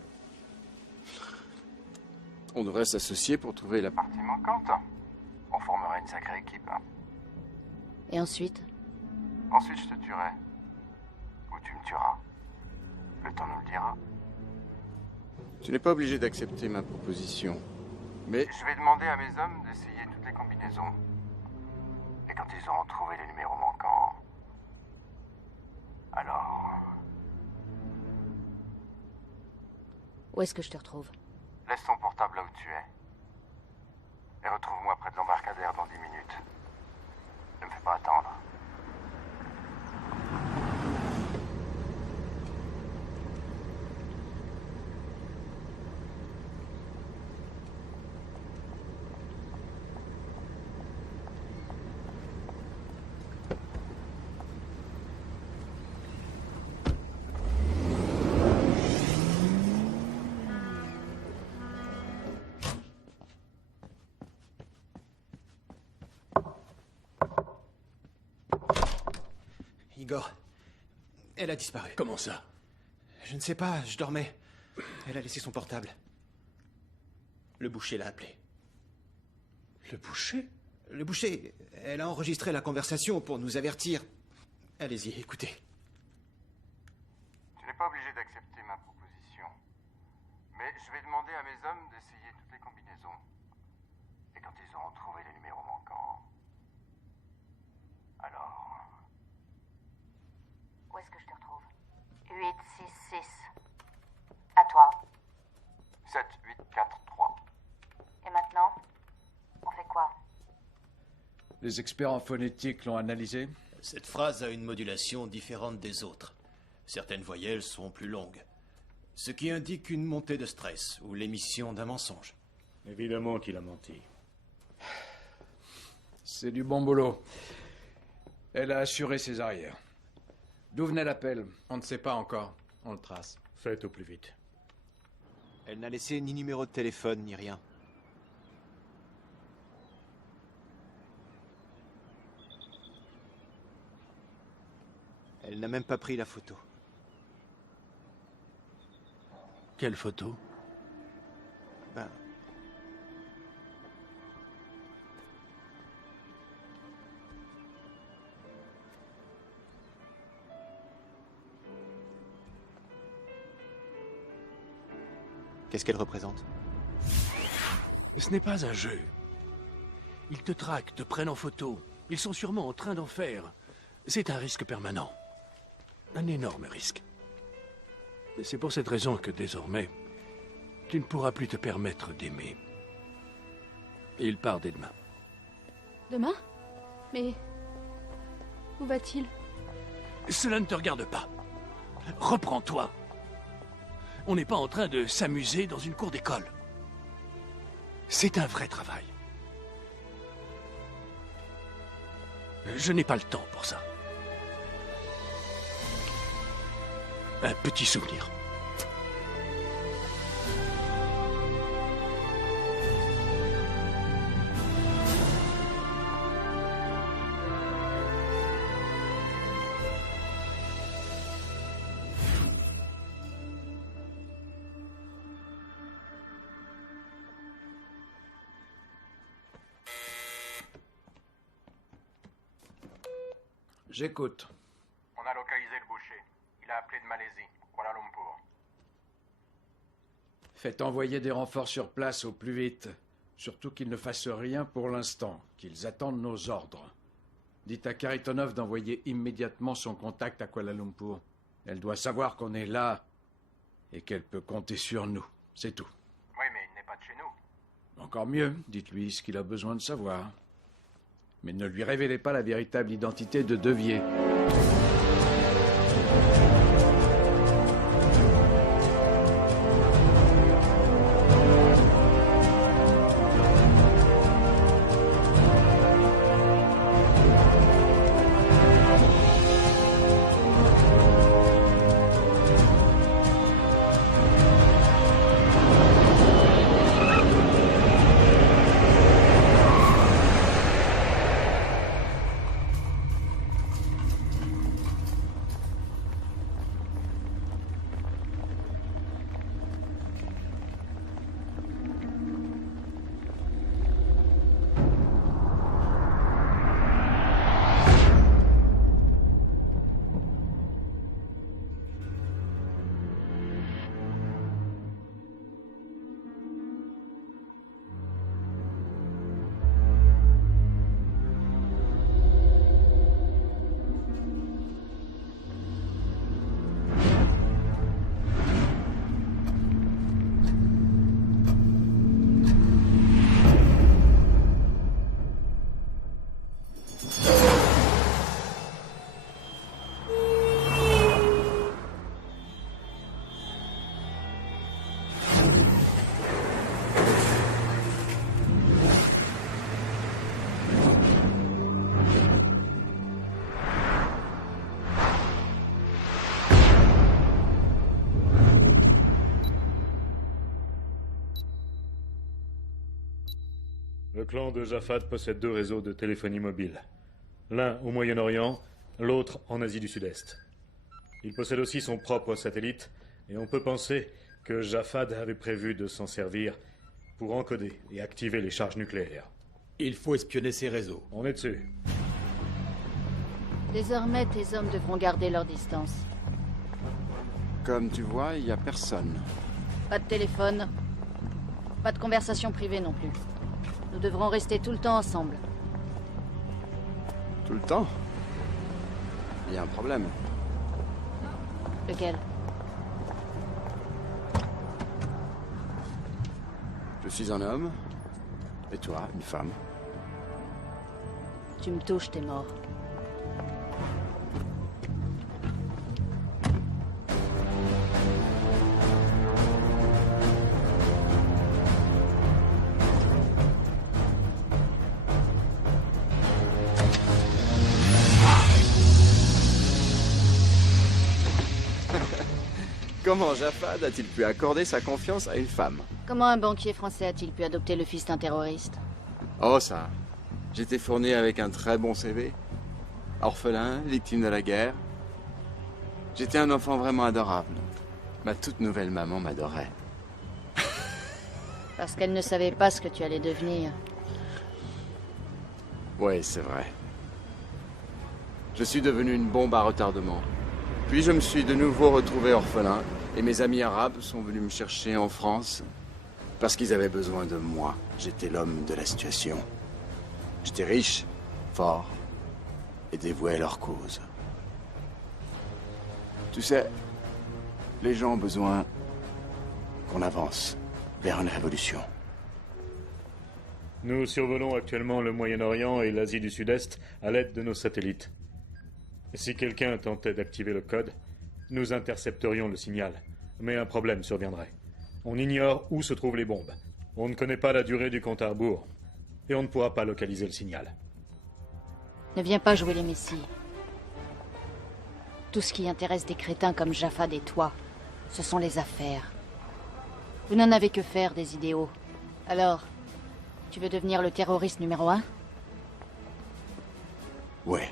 On devrait s'associer pour trouver la partie manquante. On formerait une sacrée équipe. Et ensuite? Ensuite, je te tuerai. Ou tu me tueras. Le temps nous le dira. Tu n'es pas obligé d'accepter ma proposition. Mais Je vais demander à mes hommes d'essayer toutes les combinaisons. Et quand ils auront trouvé les numéros manquants... Alors... Où est-ce que je te retrouve? Laisse ton portable là où tu es. Et retrouve-moi près de l'embarcadère dans 10 minutes. pas attendre. Igor, elle a disparu. Comment ça? Je ne sais pas, je dormais. Elle a laissé son portable. Le boucher l'a appelé. Le boucher? Le boucher, elle a enregistré la conversation pour nous avertir. Allez-y, écoutez. Tu n'es pas obligé d'accepter ma proposition. Mais je vais demander à mes hommes d'essayer toutes les combinaisons. Et quand ils auront trouvé les numéros manquants... alors... Où est-ce que je te retrouve? 866. À toi. 7, 8, 4, 3. Et maintenant? On fait quoi? Les experts en phonétique l'ont analysé. Cette phrase a une modulation différente des autres. Certaines voyelles sont plus longues. Ce qui indique une montée de stress ou l'émission d'un mensonge. Évidemment qu'il a menti. C'est du bon boulot. Elle a assuré ses arrières. D'où venait l'appel? On ne sait pas encore. On le trace. Faites au plus vite. Elle n'a laissé ni numéro de téléphone, ni rien. Elle n'a même pas pris la photo. Quelle photo? Ben... Qu'est-ce qu'elle représente? Ce n'est pas un jeu. Ils te traquent, te prennent en photo. Ils sont sûrement en train d'en faire. C'est un risque permanent. Un énorme risque. Et c'est pour cette raison que désormais, tu ne pourras plus te permettre d'aimer. Et il part dès demain. Demain? Mais... où va-t-il? Cela ne te regarde pas. Reprends-toi. On n'est pas en train de s'amuser dans une cour d'école. C'est un vrai travail. Je n'ai pas le temps pour ça. Un petit souvenir. J'écoute. On a localisé le boucher. Il a appelé de Malaisie, Kuala Lumpur. Faites envoyer des renforts sur place au plus vite. Surtout qu'ils ne fassent rien pour l'instant, qu'ils attendent nos ordres. Dites à Kharitonov d'envoyer immédiatement son contact à Kuala Lumpur. Elle doit savoir qu'on est là et qu'elle peut compter sur nous. C'est tout. Oui, mais il n'est pas de chez nous. Encore mieux, dites-lui ce qu'il a besoin de savoir. Mais ne lui révélez pas la véritable identité de Devier. Le clan de Jafad possède 2 réseaux de téléphonie mobile. L'un au Moyen-Orient, l'autre en Asie du Sud-Est. Il possède aussi son propre satellite, et on peut penser que Jafad avait prévu de s'en servir pour encoder et activer les charges nucléaires. Il faut espionner ces réseaux. On est dessus. Désormais, tes hommes devront garder leur distance. Comme tu vois, il n'y a personne. Pas de téléphone. Pas de conversation privée non plus. Nous devrons rester tout le temps ensemble. Tout le temps? Il y a un problème. Lequel? Je suis un homme, et toi, une femme. Tu me touches, t'es mort. Comment Jafad a-t-il pu accorder sa confiance à une femme? Comment un banquier français a-t-il pu adopter le fils d'un terroriste? Oh ça, j'étais fourni avec un très bon CV. Orphelin, victime de la guerre. J'étais un enfant vraiment adorable. Ma toute nouvelle maman m'adorait. Parce qu'elle ne savait pas ce que tu allais devenir. Oui, c'est vrai. Je suis devenu une bombe à retardement. Puis je me suis de nouveau retrouvé orphelin, et mes amis arabes sont venus me chercher en France parce qu'ils avaient besoin de moi. J'étais l'homme de la situation. J'étais riche, fort, et dévoué à leur cause. Tu sais, les gens ont besoin qu'on avance vers une révolution. Nous survolons actuellement le Moyen-Orient et l'Asie du Sud-Est à l'aide de nos satellites. Si quelqu'un tentait d'activer le code, nous intercepterions le signal, mais un problème surviendrait. On ignore où se trouvent les bombes. On ne connaît pas la durée du compte à rebours, et on ne pourra pas localiser le signal. Ne viens pas jouer les messies. Tout ce qui intéresse des crétins comme Jafad et toi, ce sont les affaires. Vous n'en avez que faire des idéaux. Alors, tu veux devenir le terroriste numéro 1? Ouais.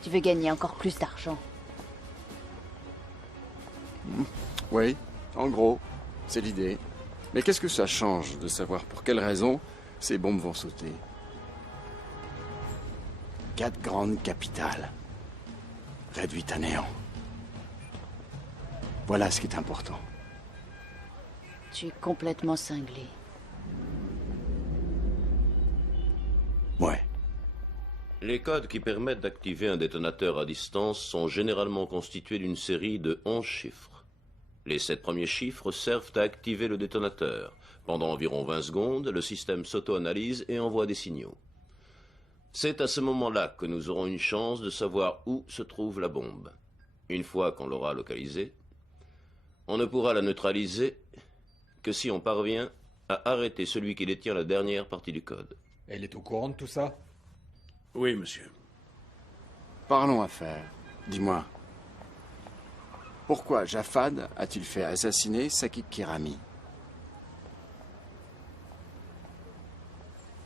Tu veux gagner encore plus d'argent? Oui, en gros, c'est l'idée. Mais qu'est-ce que ça change de savoir pour quelles raisons ces bombes vont sauter? 4 grandes capitales, réduites à néant. Voilà ce qui est important. Tu es complètement cinglé. Ouais. Les codes qui permettent d'activer un détonateur à distance sont généralement constitués d'une série de 11 chiffres. Les 7 premiers chiffres servent à activer le détonateur. Pendant environ 20 secondes, le système s'auto-analyse et envoie des signaux. C'est à ce moment-là que nous aurons une chance de savoir où se trouve la bombe. Une fois qu'on l'aura localisée, on ne pourra la neutraliser que si on parvient à arrêter celui qui détient la dernière partie du code. Elle est au courant de tout ça? Oui, monsieur. Parlons affaires. Dis-moi, pourquoi Jafad a-t-il fait assassiner Sakit Kirami?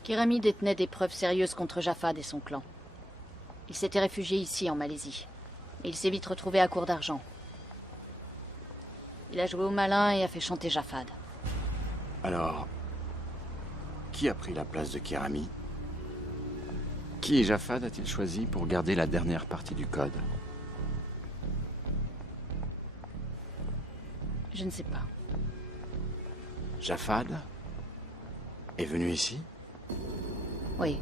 Kirami détenait des preuves sérieuses contre Jafad et son clan. Il s'était réfugié ici, en Malaisie. Et il s'est vite retrouvé à court d'argent. Il a joué au malin et a fait chanter Jafad. Alors, qui a pris la place de Kirami? Qui et Jafad a-t-il choisi pour garder la dernière partie du code? Je ne sais pas. Jafad est venu ici? Oui.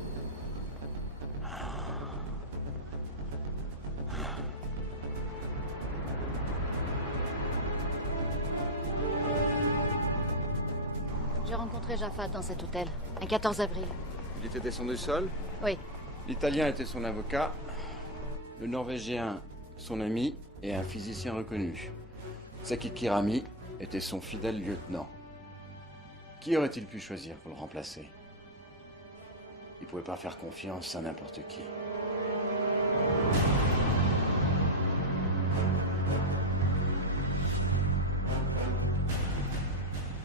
J'ai rencontré Jafad dans cet hôtel, un 14 avril. Il était descendu seul? Oui. L'Italien était son avocat, le Norvégien son ami et un physicien reconnu. Sakit Kirami était son fidèle lieutenant. Qui aurait-il pu choisir pour le remplacer? Il ne pouvait pas faire confiance à n'importe qui.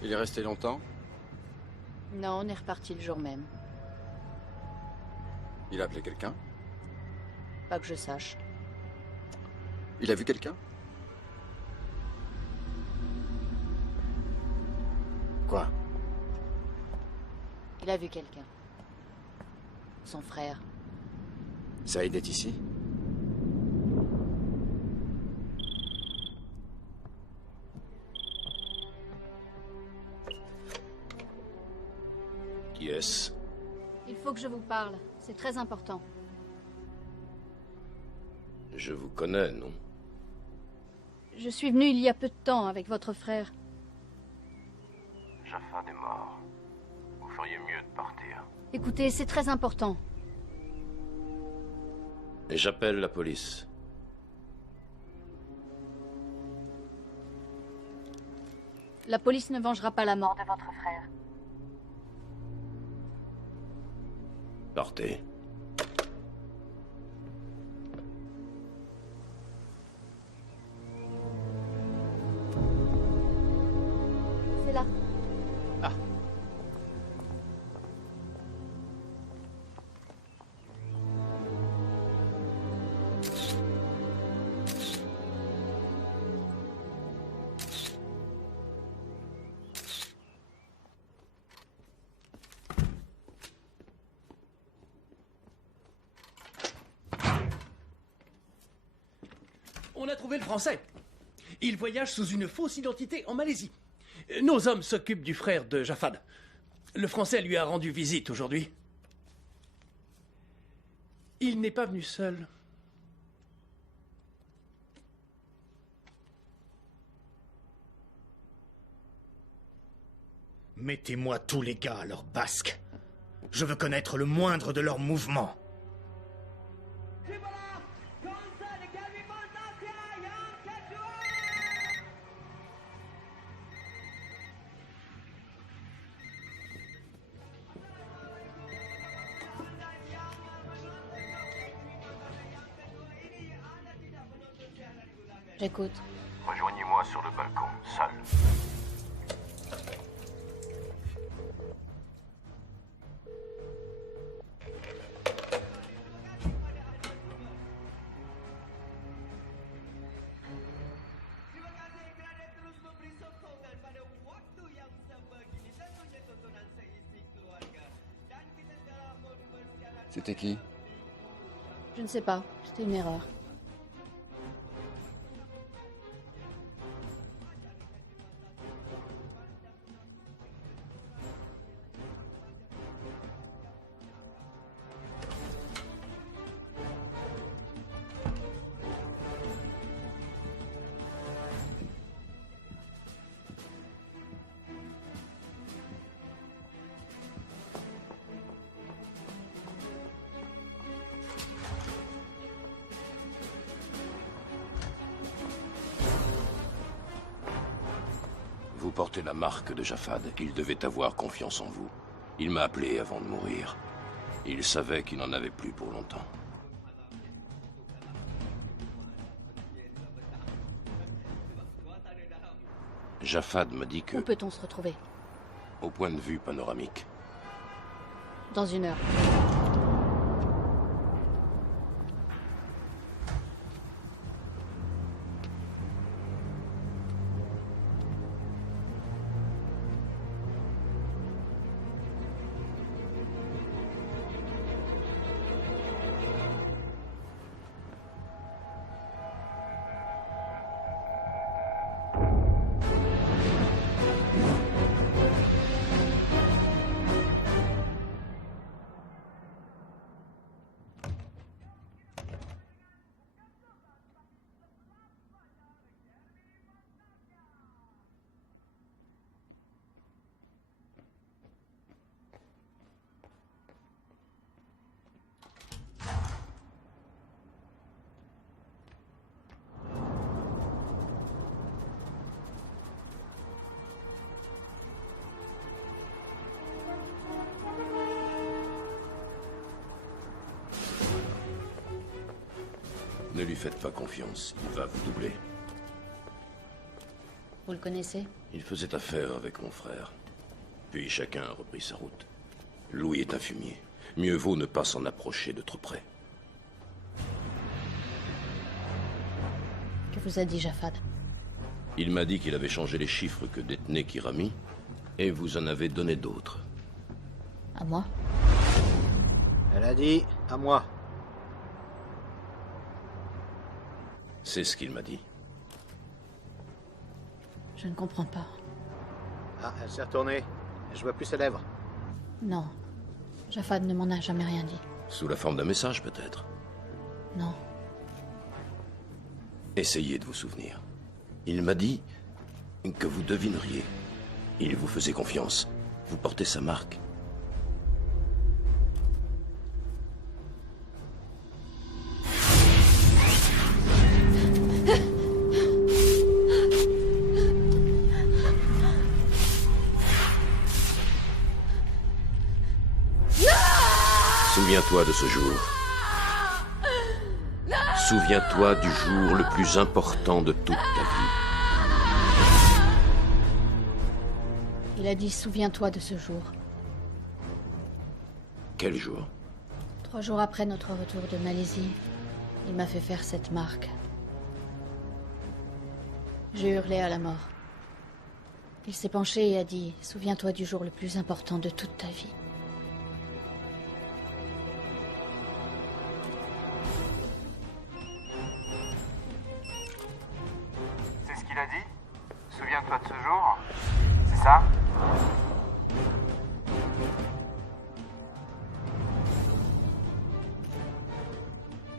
Il est resté longtemps? Non, on est reparti le jour même. Il a appelé quelqu'un? Pas que je sache. Il a vu quelqu'un? Quoi? Il a vu quelqu'un. Son frère. Saïd est ici? Qui est-ce? Il faut que je vous parle. C'est très important. Je vous connais, non? Je suis venu il y a peu de temps avec votre frère. Jafad est mort. Vous feriez mieux de partir. Écoutez, c'est très important. Et j'appelle la police. La police ne vengera pas la mort de votre frère. Partez. C'est là. Ah. On a trouvé le Français. Il voyage sous une fausse identité en Malaisie. Nos hommes s'occupent du frère de Jafad. Le Français lui a rendu visite aujourd'hui. Il n'est pas venu seul. Mettez-moi tous les gars à leur basque. Je veux connaître le moindre de leurs mouvements. J'écoute. Rejoignez-moi sur le balcon, seul. C'était qui? Je ne sais pas. C'était une erreur. Vous portez la marque de Jafad. Il devait avoir confiance en vous. Il m'a appelé avant de mourir. Il savait qu'il n'en avait plus pour longtemps. Jafad me dit que... Où peut-on se retrouver? Au point de vue panoramique. Dans 1 heure. Ne lui faites pas confiance, il va vous doubler. Vous le connaissez? Il faisait affaire avec mon frère. Puis chacun a repris sa route. Louis est un fumier. Mieux vaut ne pas s'en approcher de trop près. Que vous a dit Jafad? Il m'a dit qu'il avait changé les chiffres que détenait Kirami, et vous en avez donné d'autres. À moi? Elle a dit à moi. C'est ce qu'il m'a dit. Je ne comprends pas. Ah, elle s'est retournée. Je vois plus ses lèvres. Non. Jafad ne m'en a jamais rien dit. Sous la forme d'un message, peut-être. Non. Essayez de vous souvenir. Il m'a dit que vous devineriez. Il vous faisait confiance. Vous portez sa marque. Souviens-toi de ce jour. Souviens-toi du jour le plus important de toute ta vie. Il a dit souviens-toi de ce jour. Quel jour? 3 jours après notre retour de Malaisie, il m'a fait faire cette marque. J'ai hurlé à la mort. Il s'est penché et a dit souviens-toi du jour le plus important de toute ta vie. Il a dit souviens-toi de ce jour, c'est ça?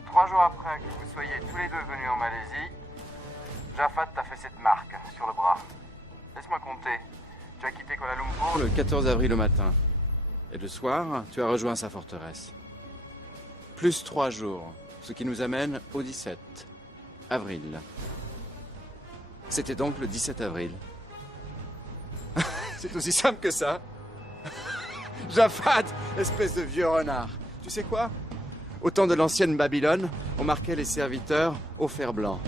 Trois jours après que vous soyez tous les deux venus en Malaisie, Jafad t'a fait cette marque sur le bras. Laisse-moi compter. Tu as quitté Kuala Lumpur Le 14 avril au matin. Et le soir, tu as rejoint sa forteresse. Plus 3 jours, ce qui nous amène au 17 avril. C'était donc le 17 avril. C'est aussi simple que ça. Jafad, espèce de vieux renard. Tu sais quoi? Au temps de l'ancienne Babylone, on marquait les serviteurs au fer blanc,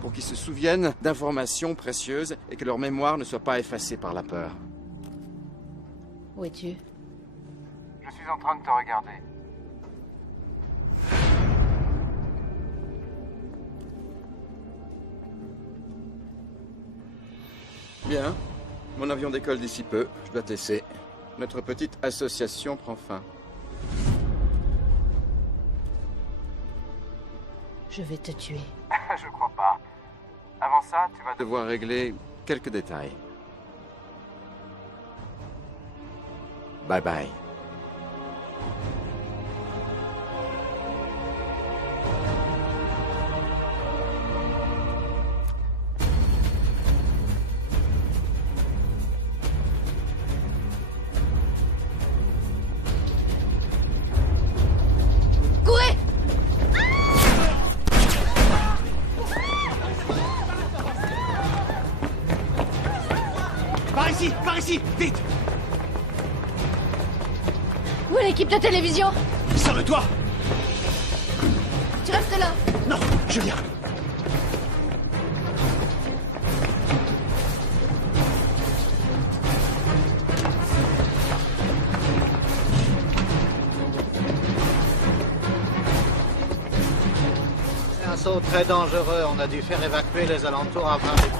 pour qu'ils se souviennent d'informations précieuses et que leur mémoire ne soit pas effacée par la peur. Où es-tu? Je suis en train de te regarder. Bien. Mon avion décolle d'ici peu. Je dois te laisser. Notre petite association prend fin. Je vais te tuer. Je crois pas. Avant ça, tu vas devoir régler quelques détails. Bye bye. Par ici, vite! Où est l'équipe de télévision? Sur le toit! Tu restes là! Non, je viens! C'est un saut très dangereux. On a dû faire évacuer les alentours avant les...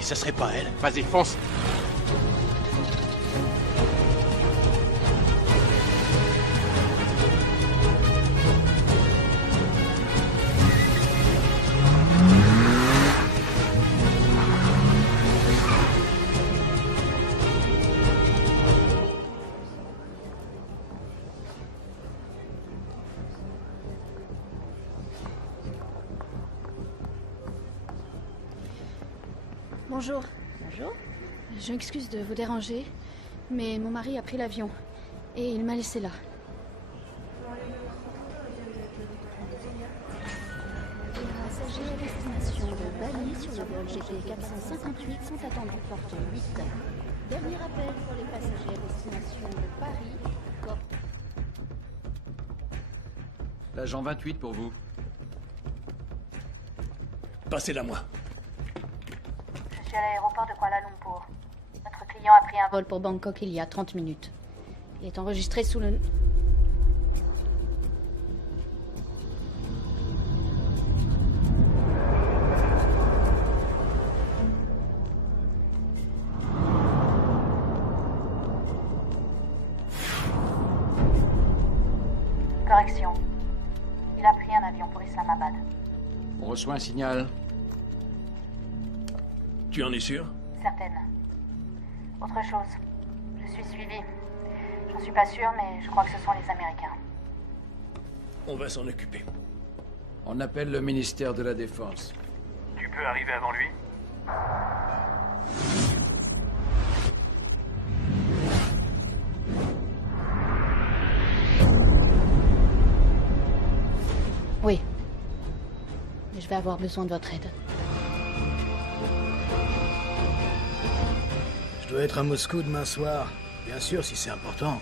Ça serait pas elle. Vas-y, fonce. Bonjour. Bonjour. Je m'excuse de vous déranger, mais mon mari a pris l'avion et il m'a laissé là. Les passagers à destination de Bali sur le vol GT 458 sont attendus porte 8. Dernier appel pour les passagers à destination de Paris. L'agent 28 pour vous. Passez-la moi. Je suis à l'aéroport de Kuala Lumpur. Notre client a pris un vol Vol pour Bangkok il y a 30 minutes. Il est enregistré sous le... Correction. Il a pris un avion pour Islamabad. On reçoit un signal. Tu en es sûr? Certaine. Autre chose. Je suis suivie. J'en suis pas sûre, mais je crois que ce sont les Américains. On va s'en occuper. On appelle le ministère de la Défense. Tu peux arriver avant lui? Oui. Mais je vais avoir besoin de votre aide. Je dois être à Moscou demain soir, bien sûr si c'est important.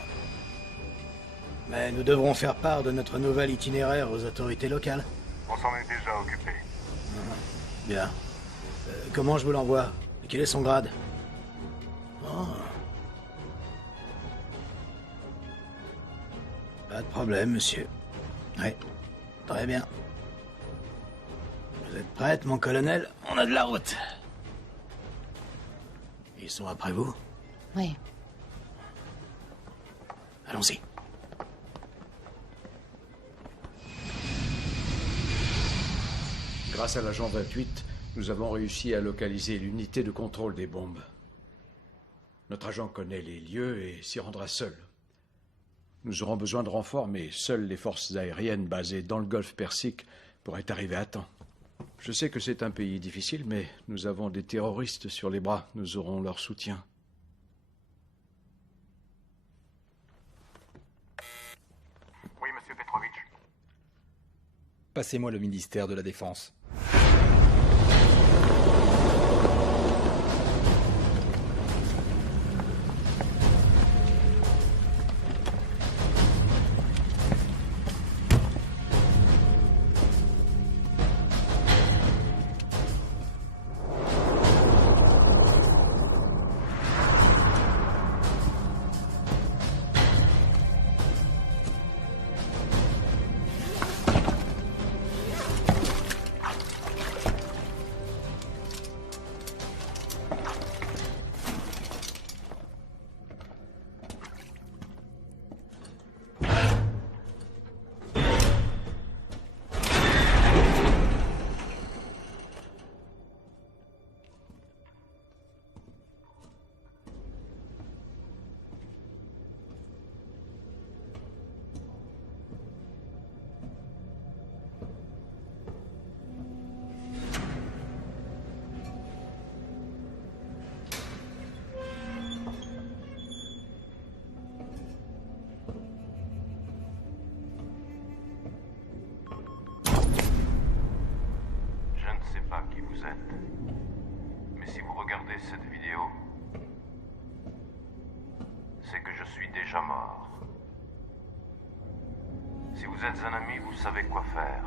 Mais nous devrons faire part de notre nouvel itinéraire aux autorités locales. On s'en est déjà occupé. Bien. Comment je vous l'envoie? Quel est son grade? Oh. Pas de problème, monsieur. Oui. Très bien. Vous êtes prête, mon colonel? On a de la route. Ils sont après vous? Oui. Allons-y. Grâce à l'agent 28, nous avons réussi à localiser l'unité de contrôle des bombes. Notre agent connaît les lieux et s'y rendra seul. Nous aurons besoin de renforts, mais seules les forces aériennes basées dans le golfe Persique pourraient arriver à temps. Je sais que c'est un pays difficile, mais nous avons des terroristes sur les bras. Nous aurons leur soutien. Oui, monsieur Petrovitch. Passez-moi le ministère de la Défense. Mais si vous regardez cette vidéo, c'est que je suis déjà mort. Si vous êtes un ami, vous savez quoi faire.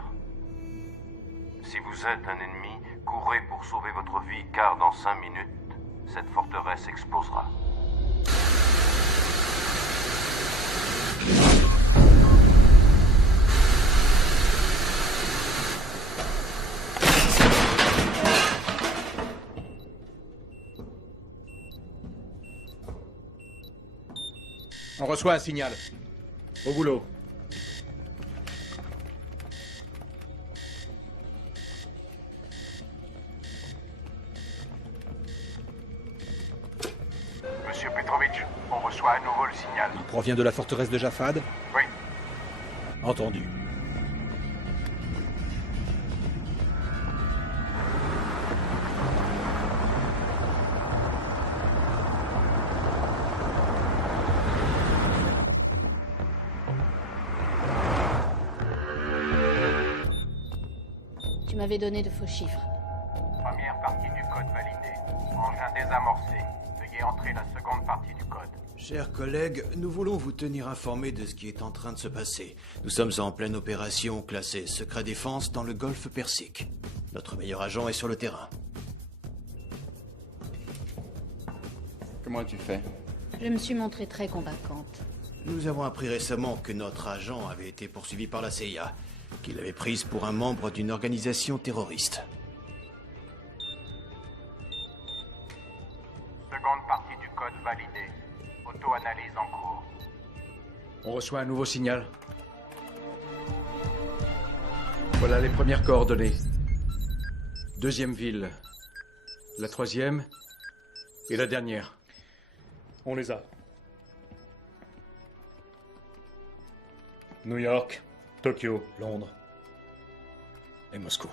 Si vous êtes un ennemi, courez pour sauver votre vie, car dans 5 minutes, cette forteresse explosera. On reçoit un signal. Au boulot. Monsieur Petrovitch, on reçoit à nouveau le signal. Il provient de la forteresse de Jafad? Oui. Entendu. Tu m'avais donné de faux chiffres. Première partie du code validée. Engin désamorcé. Veuillez entrer la seconde partie du code. Chers collègues, nous voulons vous tenir informés de ce qui est en train de se passer. Nous sommes en pleine opération classée secret défense dans le golfe Persique. Notre meilleur agent est sur le terrain. Comment as-tu fait? Je me suis montrée très convaincante. Nous avons appris récemment que notre agent avait été poursuivi par la CIA, qu'il l'avait prise pour un membre d'une organisation terroriste. Seconde partie du code validée. Auto-analyse en cours. On reçoit un nouveau signal. Voilà les premières coordonnées. Deuxième ville. La troisième. Et la dernière. On les a. New York, Tokyo, Londres et Moscou.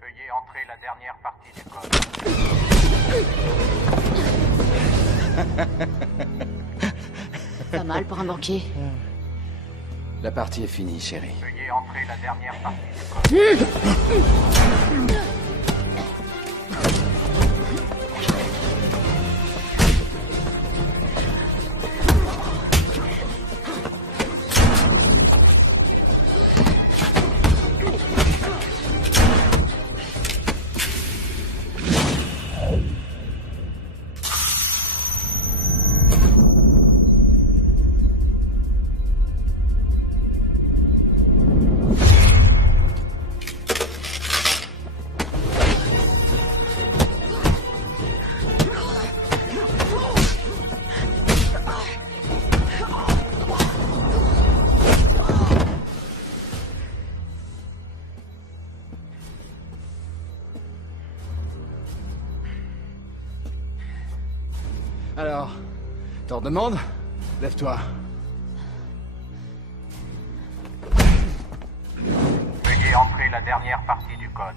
Veuillez entrer la dernière partie du code. Pas mal pour un banquier. La partie est finie, chérie. Veuillez entrer la dernière partie du code. Alors, t'en demandes? Lève-toi. Veuillez entrer la dernière partie du code.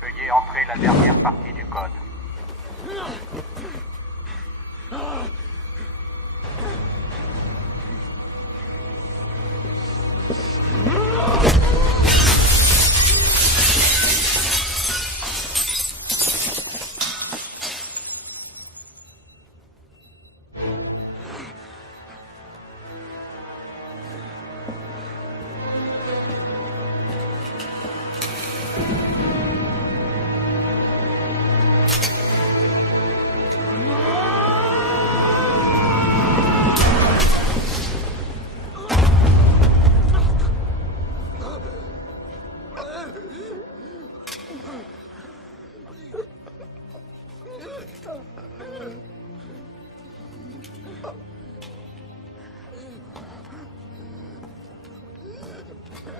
Veuillez entrer la dernière partie du code.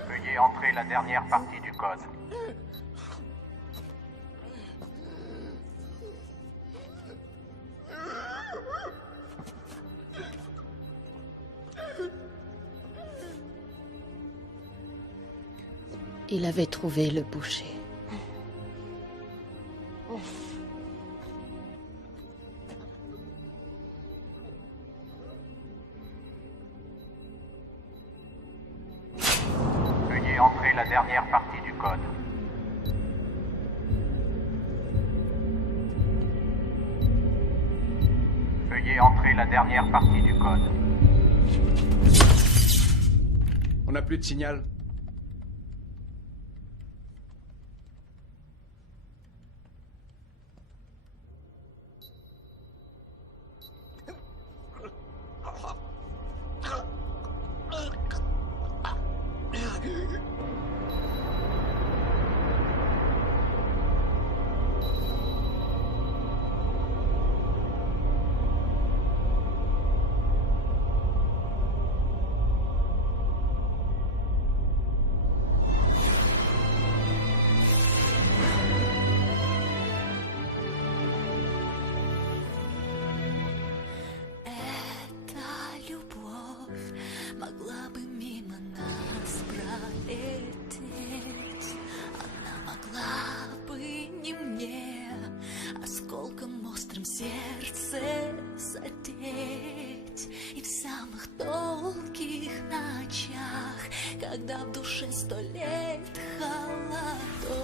Veuillez entrer la dernière partie du code. Il avait trouvé le boucher. Veuillez entrer la dernière partie du code. Veuillez entrer la dernière partie du code. On n'a plus de signal. Могла бы мимо нас пролететь, она могла бы не мне осколком острым сердце задеть. И в самых долгих ночах, когда в душе 100 лет холодов,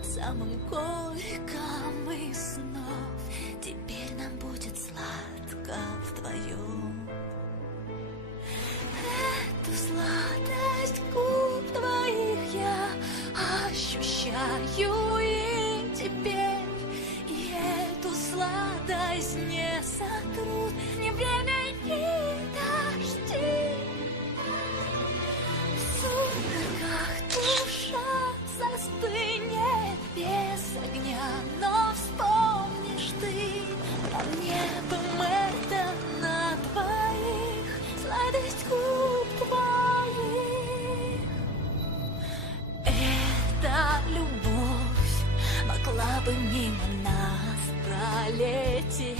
в самом горьком из снов теперь нам будет сладко вдвоем. Эту сладость губ твоих я ощущаю и теперь, и эту сладость не сотрут ни время, ни дожди. В сумерках душа застынет без огня, но вспомнишь ты над небом это на двоих, сладость губ твоих. Эта любовь могла бы мимо нас пролететь,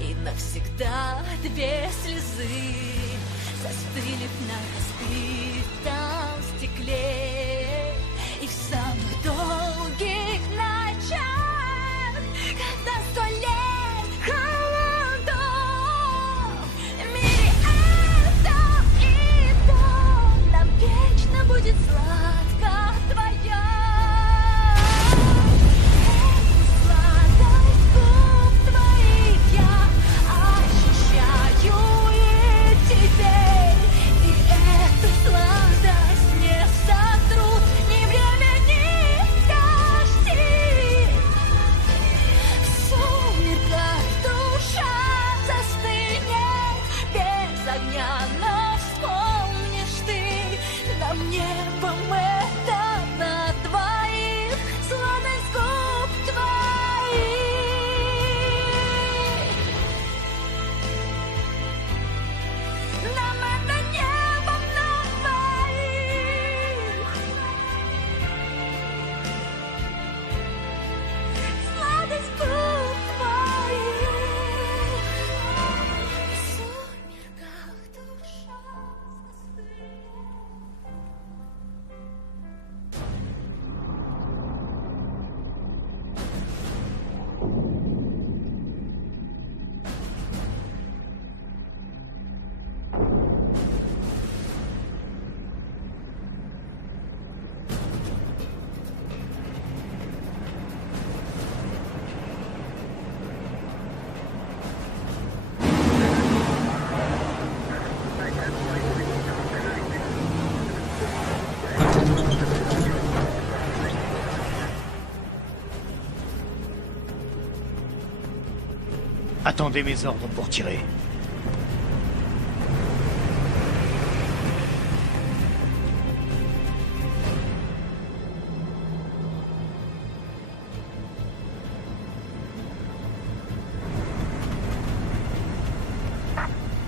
и навсегда 2 слезы застыли на разбитом стекле. И в самых долгих ночах, когда 100 лет холодов, в мире это и то нам вечно будет сладко вдвоем. Сладость губ твоих я ощущаю и теперь, и эту сладость не сотрут ни время, ни дожди. В сумерках душа застынет без огня, но вспомнишь ты нам небом это на двоих, сладость губ твоих. Нам это небом на двоих, сладость губ твоих. В сумерках душа застынет. Attendez mes ordres pour tirer.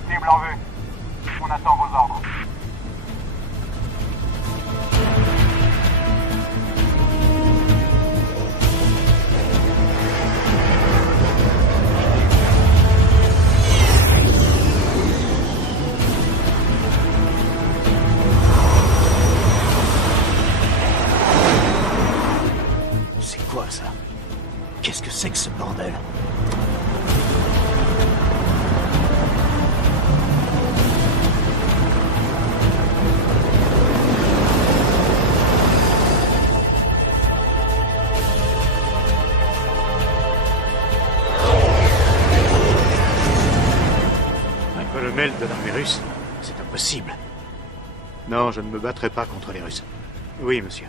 Cible en vue. On attend vos ordres. C'est quoi ça? Qu'est-ce que c'est que ce bordel? Un colonel de l'armée russe? C'est impossible. Non, je ne me battrai pas contre les Russes. Oui, monsieur.